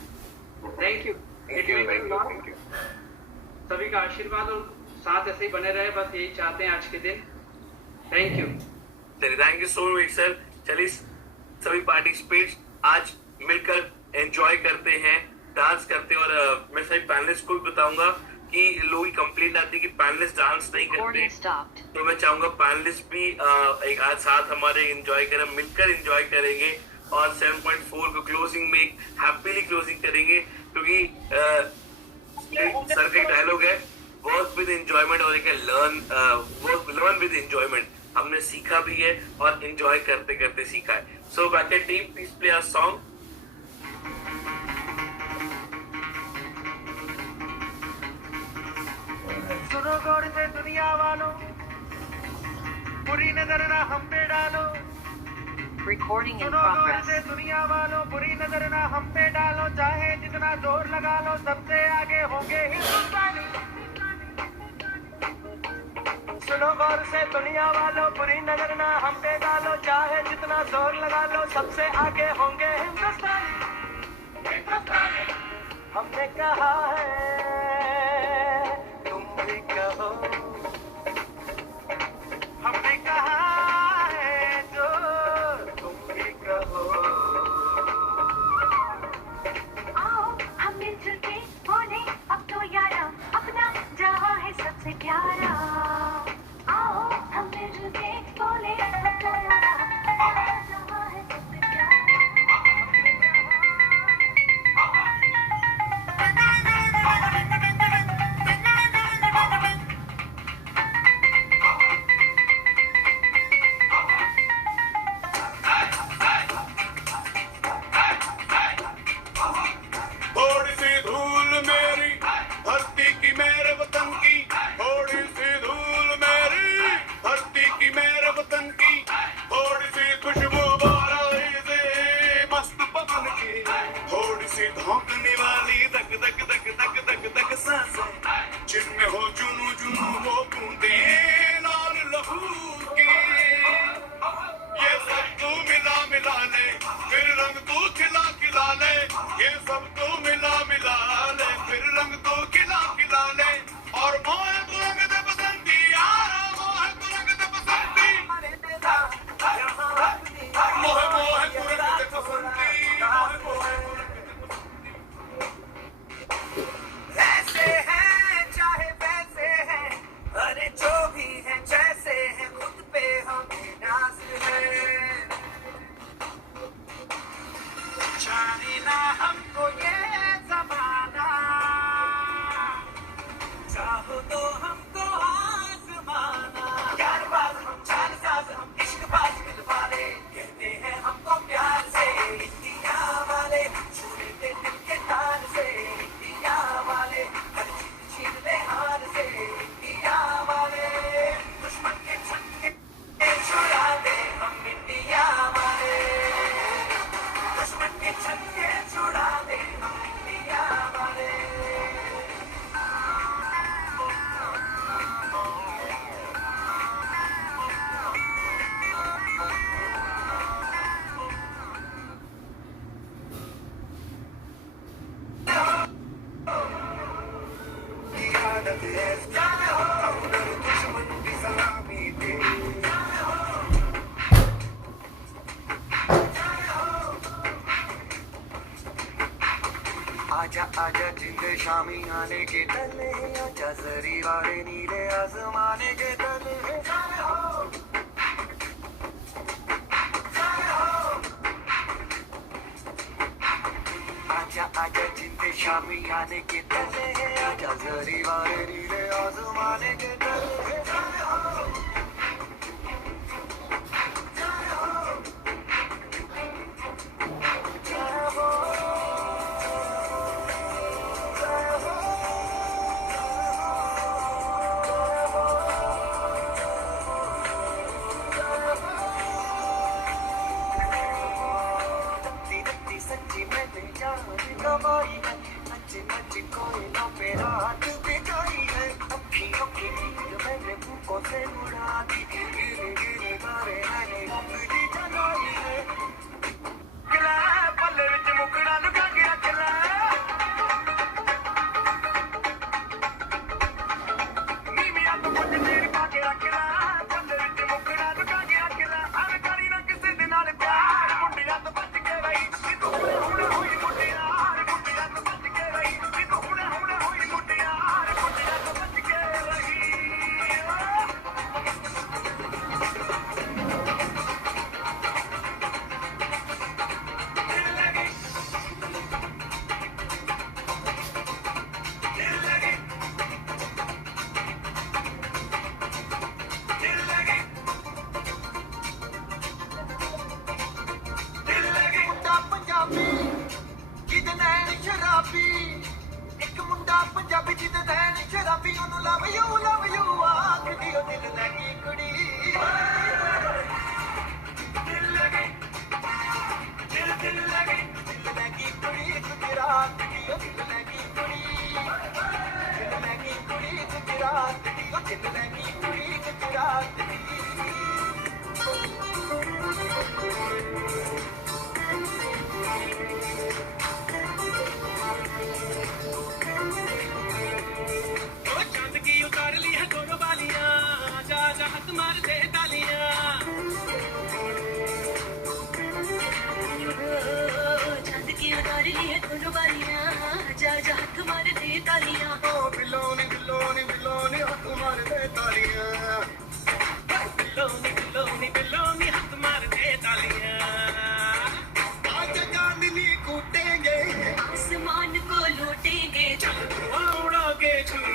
Thank you. सभी का आशीर्वाद और साथ ऐसे ही बने रहे, बस यही चाहते हैं आज के दिन। Thank you. चलिए, thank you so much sir. चलिए सभी पार्टिसिपेंट्स आज मिलकर एंजॉय करते हैं, डांस करते हैं। और मैं सभी पैनलिस्ट को भी बताऊंगा कि लोगों की कंप्लेंट आती है कि पैनलिस्ट डांस नहीं करते, तो मैं चाहूंगा पैनलिस्ट भी एक आज साथ हमारे एंजॉय करें, मिलकर एंजॉय करेंगे और 7.4 को क्लोजिंग में हैप्पीली क्लोजिंग करेंगे। क्योंकि सर का एक डायलॉग है, वर्क विद एंजॉयमेंट और एक लर्न विद एंजॉयमेंट। हमने सीखा भी है और एंजॉय करते करते सीखा है। सो बैकेट team, please play a song. सुनो गौर से दुनिया वालों, बुरी नजर ना हम पे डालो। Recording in सुनो गौर progress. से दुनिया वालों, बुरी नजर ना हम पे डालो। चाहे जितना जोर लगा लो, सबसे आगे होंगे हिंदुस्तानी। सुनो गौर से दुनिया वालों, बुरी नजर ना हम पे डालो। चाहे जितना जोर लगा लो, सबसे आगे होंगे हिंदुस्तानी। हमने कहा है, तुम भी कहो। हमने कहा है जो तुम भी कहो। आओ हम मिलजुल के बोले अब तो यारा, अपना जहां है सबसे प्यारा। आओ हम मिलजुल के बोले अब तो यारा, अपना जहां है सबसे प्यारा। थोड़ी सी धूल मेरी धरती की मेरे वतन की, थोड़ी सी धूल मेरी धरती की मेरे वतन की, थोड़ी सी खुशबू बाराही से मस्त पवन की, थोड़ी सी धौंकने वाली दक दक दक दक दक दक सांसें, जिनमें हो जुनू जुनू वो बूंदें लाल लहू की। ये सब तू मिला मिला ले, फिर रंग तू खिला खिला ले। ये सब तू मिला मिला ले, फिर रंग तू खिला खिला ले। और मोहे तू रंग दे बसंती यारा, मोहे तू रंग दे बसंती। मोहे मोहे तू रंग दे बसंती, मोहे मोहे तू रंग दे बसंती। ऐसे हैं चाहे वैसे हैं, अरे जो भी हैं जैसे हैं, खुद पे हमें नाज है। जाने ना हमको ये ज़माना, चाहो तो हमको आज़माना। यारबाज़ हम, जानसाज़ हम, इश्क़बाज़ दिलवाले, कहते हैं हमको प्यार से इंडिया वाले। छू लेते दिल के तार से इंडिया वाले, हर चीज़ छीन ले हार से इंडिया वाले। दुश्मन के छक्के छुड़ा दे हम इंडिया वाले, दुश्मन के छक्के छुड़ा दे हम इंडिया वाले। आदत है जाने हो, दुश्मन की सलामी दे। आजा आजा जिंदे शामी आने के तले, आजा जरी वाले नीले आसमाने के तले। जाने हो, जाने हो। आजा आजा जिंदे शामी आने के तले, आजा जरी वाले नीले आसमाने के तले। जाने हो, जाने हो, जाने हो। सच्ची मैंने जान गवाई है, सच्ची सच्ची कोयलों पे रात बिताई है। अखियों की नींद मैंने फूकों से उड़ा दी, गिरे गिरे तारे मैंने उंगली जलाई है। किला पल्ले विच मुकड़ा लुका के अखला, नीमिया तो कुछ देर पा के अखला। पल्ले विच मुकड़ा लुका के अखला, अरे करी ना किसी दे नाल प्यार, मुंडिया तो बच के रही। हुणे हुणे हुई मुंडियार, मुंडिया तो बच के रही। हुणे हुणे हुई मुंडियार, मुंडिया तो बच के रही। मुंडा पंजाबी, जिद नैन शराबी, एक मुंडा ਮੁੰਡਾ ਪੰਜਾਬੀ ਜੀ ਦੇ ਦੇਣ ਸ਼ਰਾਬੀ ਉਹਨੂੰ ਲਵ ਯੂ ਆਖਦੀ ਉਹ ਦਿਲ ਲੱਗੀ ਕੁੜੀ ਦਿਲ ਲੱਗੀ ਦਿਲ ਲੱਗੀ ਕੁੜੀ ਗੁਜਰਾਤ ਦੀ ਉਹ ਦਿਲ ਲੱਗੀ ਕੁੜੀ ਗੁਜਰਾਤ ਦੀ ਉਹ ਦਿਲ ਲੱਗੀ ਕੁੜੀ ਗੁਜਰਾਤ ਦੀ चांद की उतार ली है दोनों बालियां जा जा हाथ मार दे तालियां चांद की उतार ली है दोनों बालियां जा जा हाथ मार दे तालियां ओ बिलोनी हाथ मार दे तालियां बिलोनी हाथ मार दे तालियां आज चांदनी कूटेंगे आसमान को लूटेंगे चल धुआं उड़ाके झूम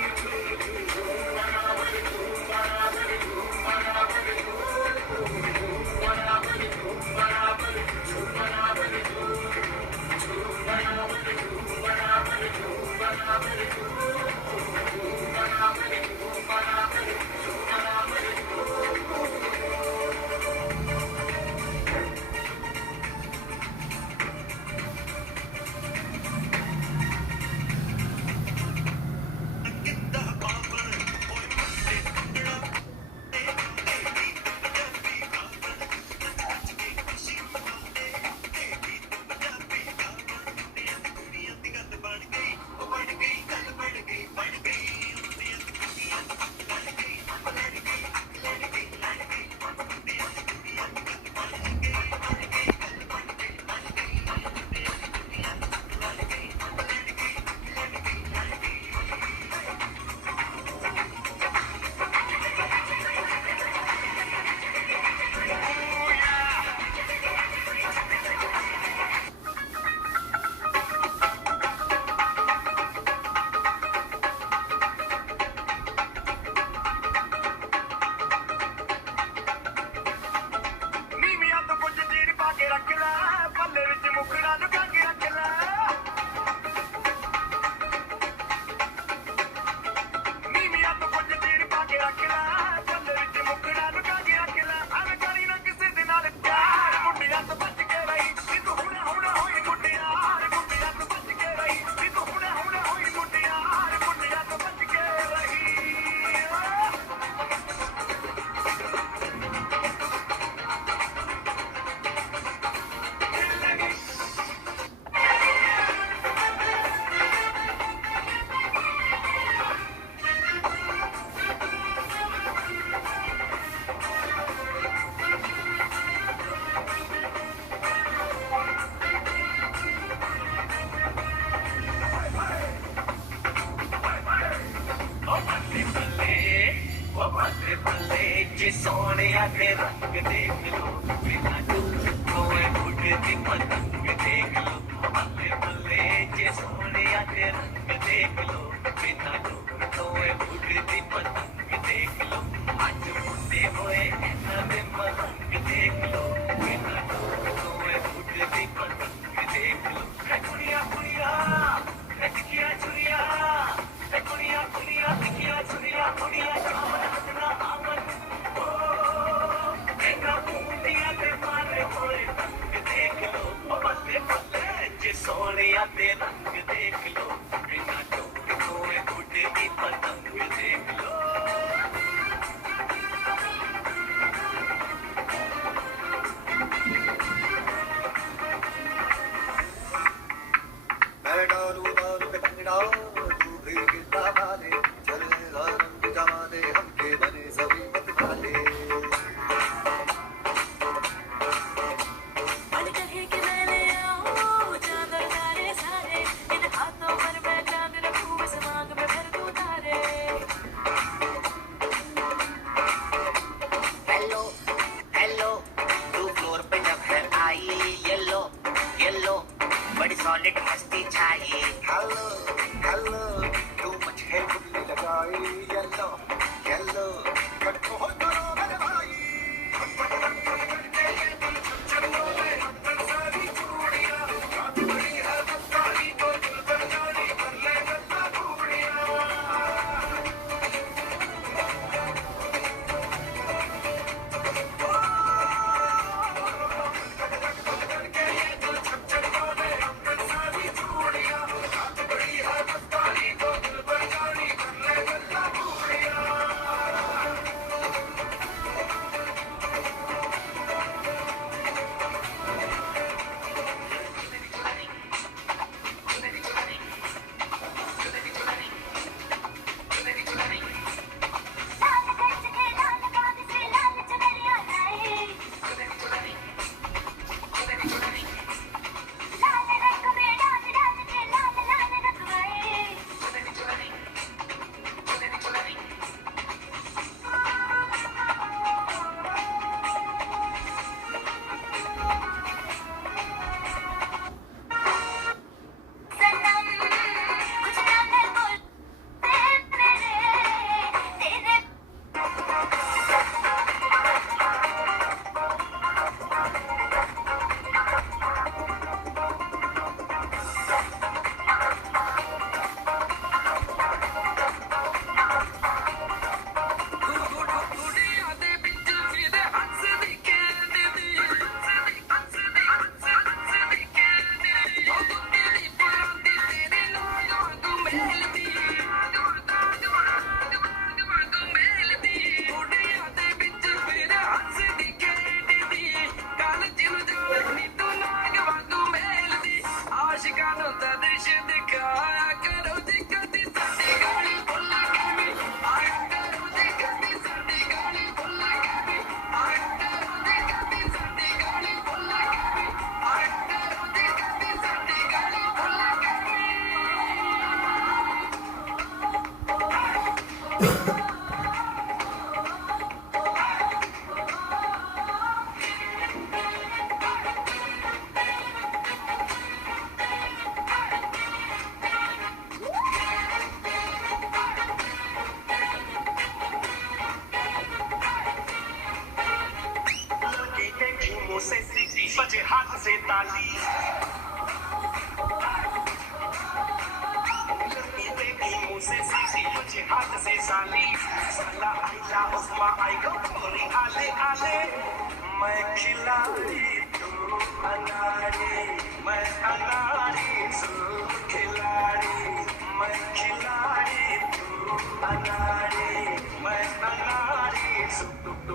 बजे हाथ से ताली देखी मुंह से सीटी बजे हाथ से साली साला आइला उस्मा आई गो गोरी आले आले मैं खिलाड़ी तू अनाड़ी मैं अनाड़ी तू खिलाड़ी मैं खिलाड़ी तू अनाड़ी मैं अनाड़ी तू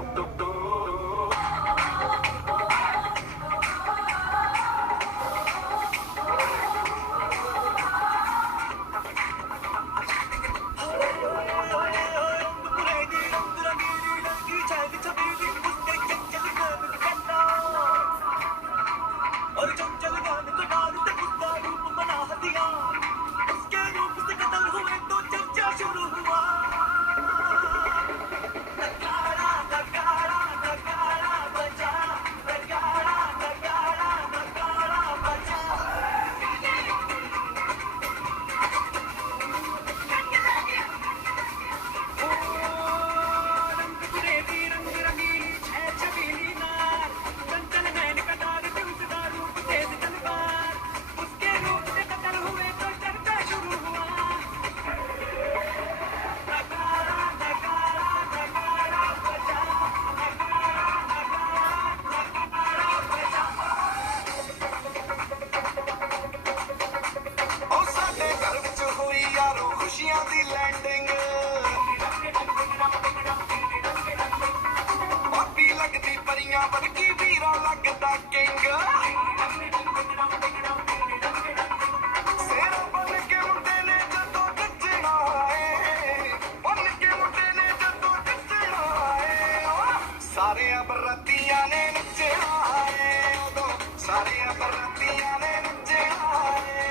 खुशियां दी लैंडिंग बाकी लगदी परियां वर्गी वीरा लगदा किंग सेरा बन के मुंडे ने जदों नचना है बन के मुंडे ने जदों नचना है सारे बरातियां ने नचना है उदों सारे बरातियां ने नचना है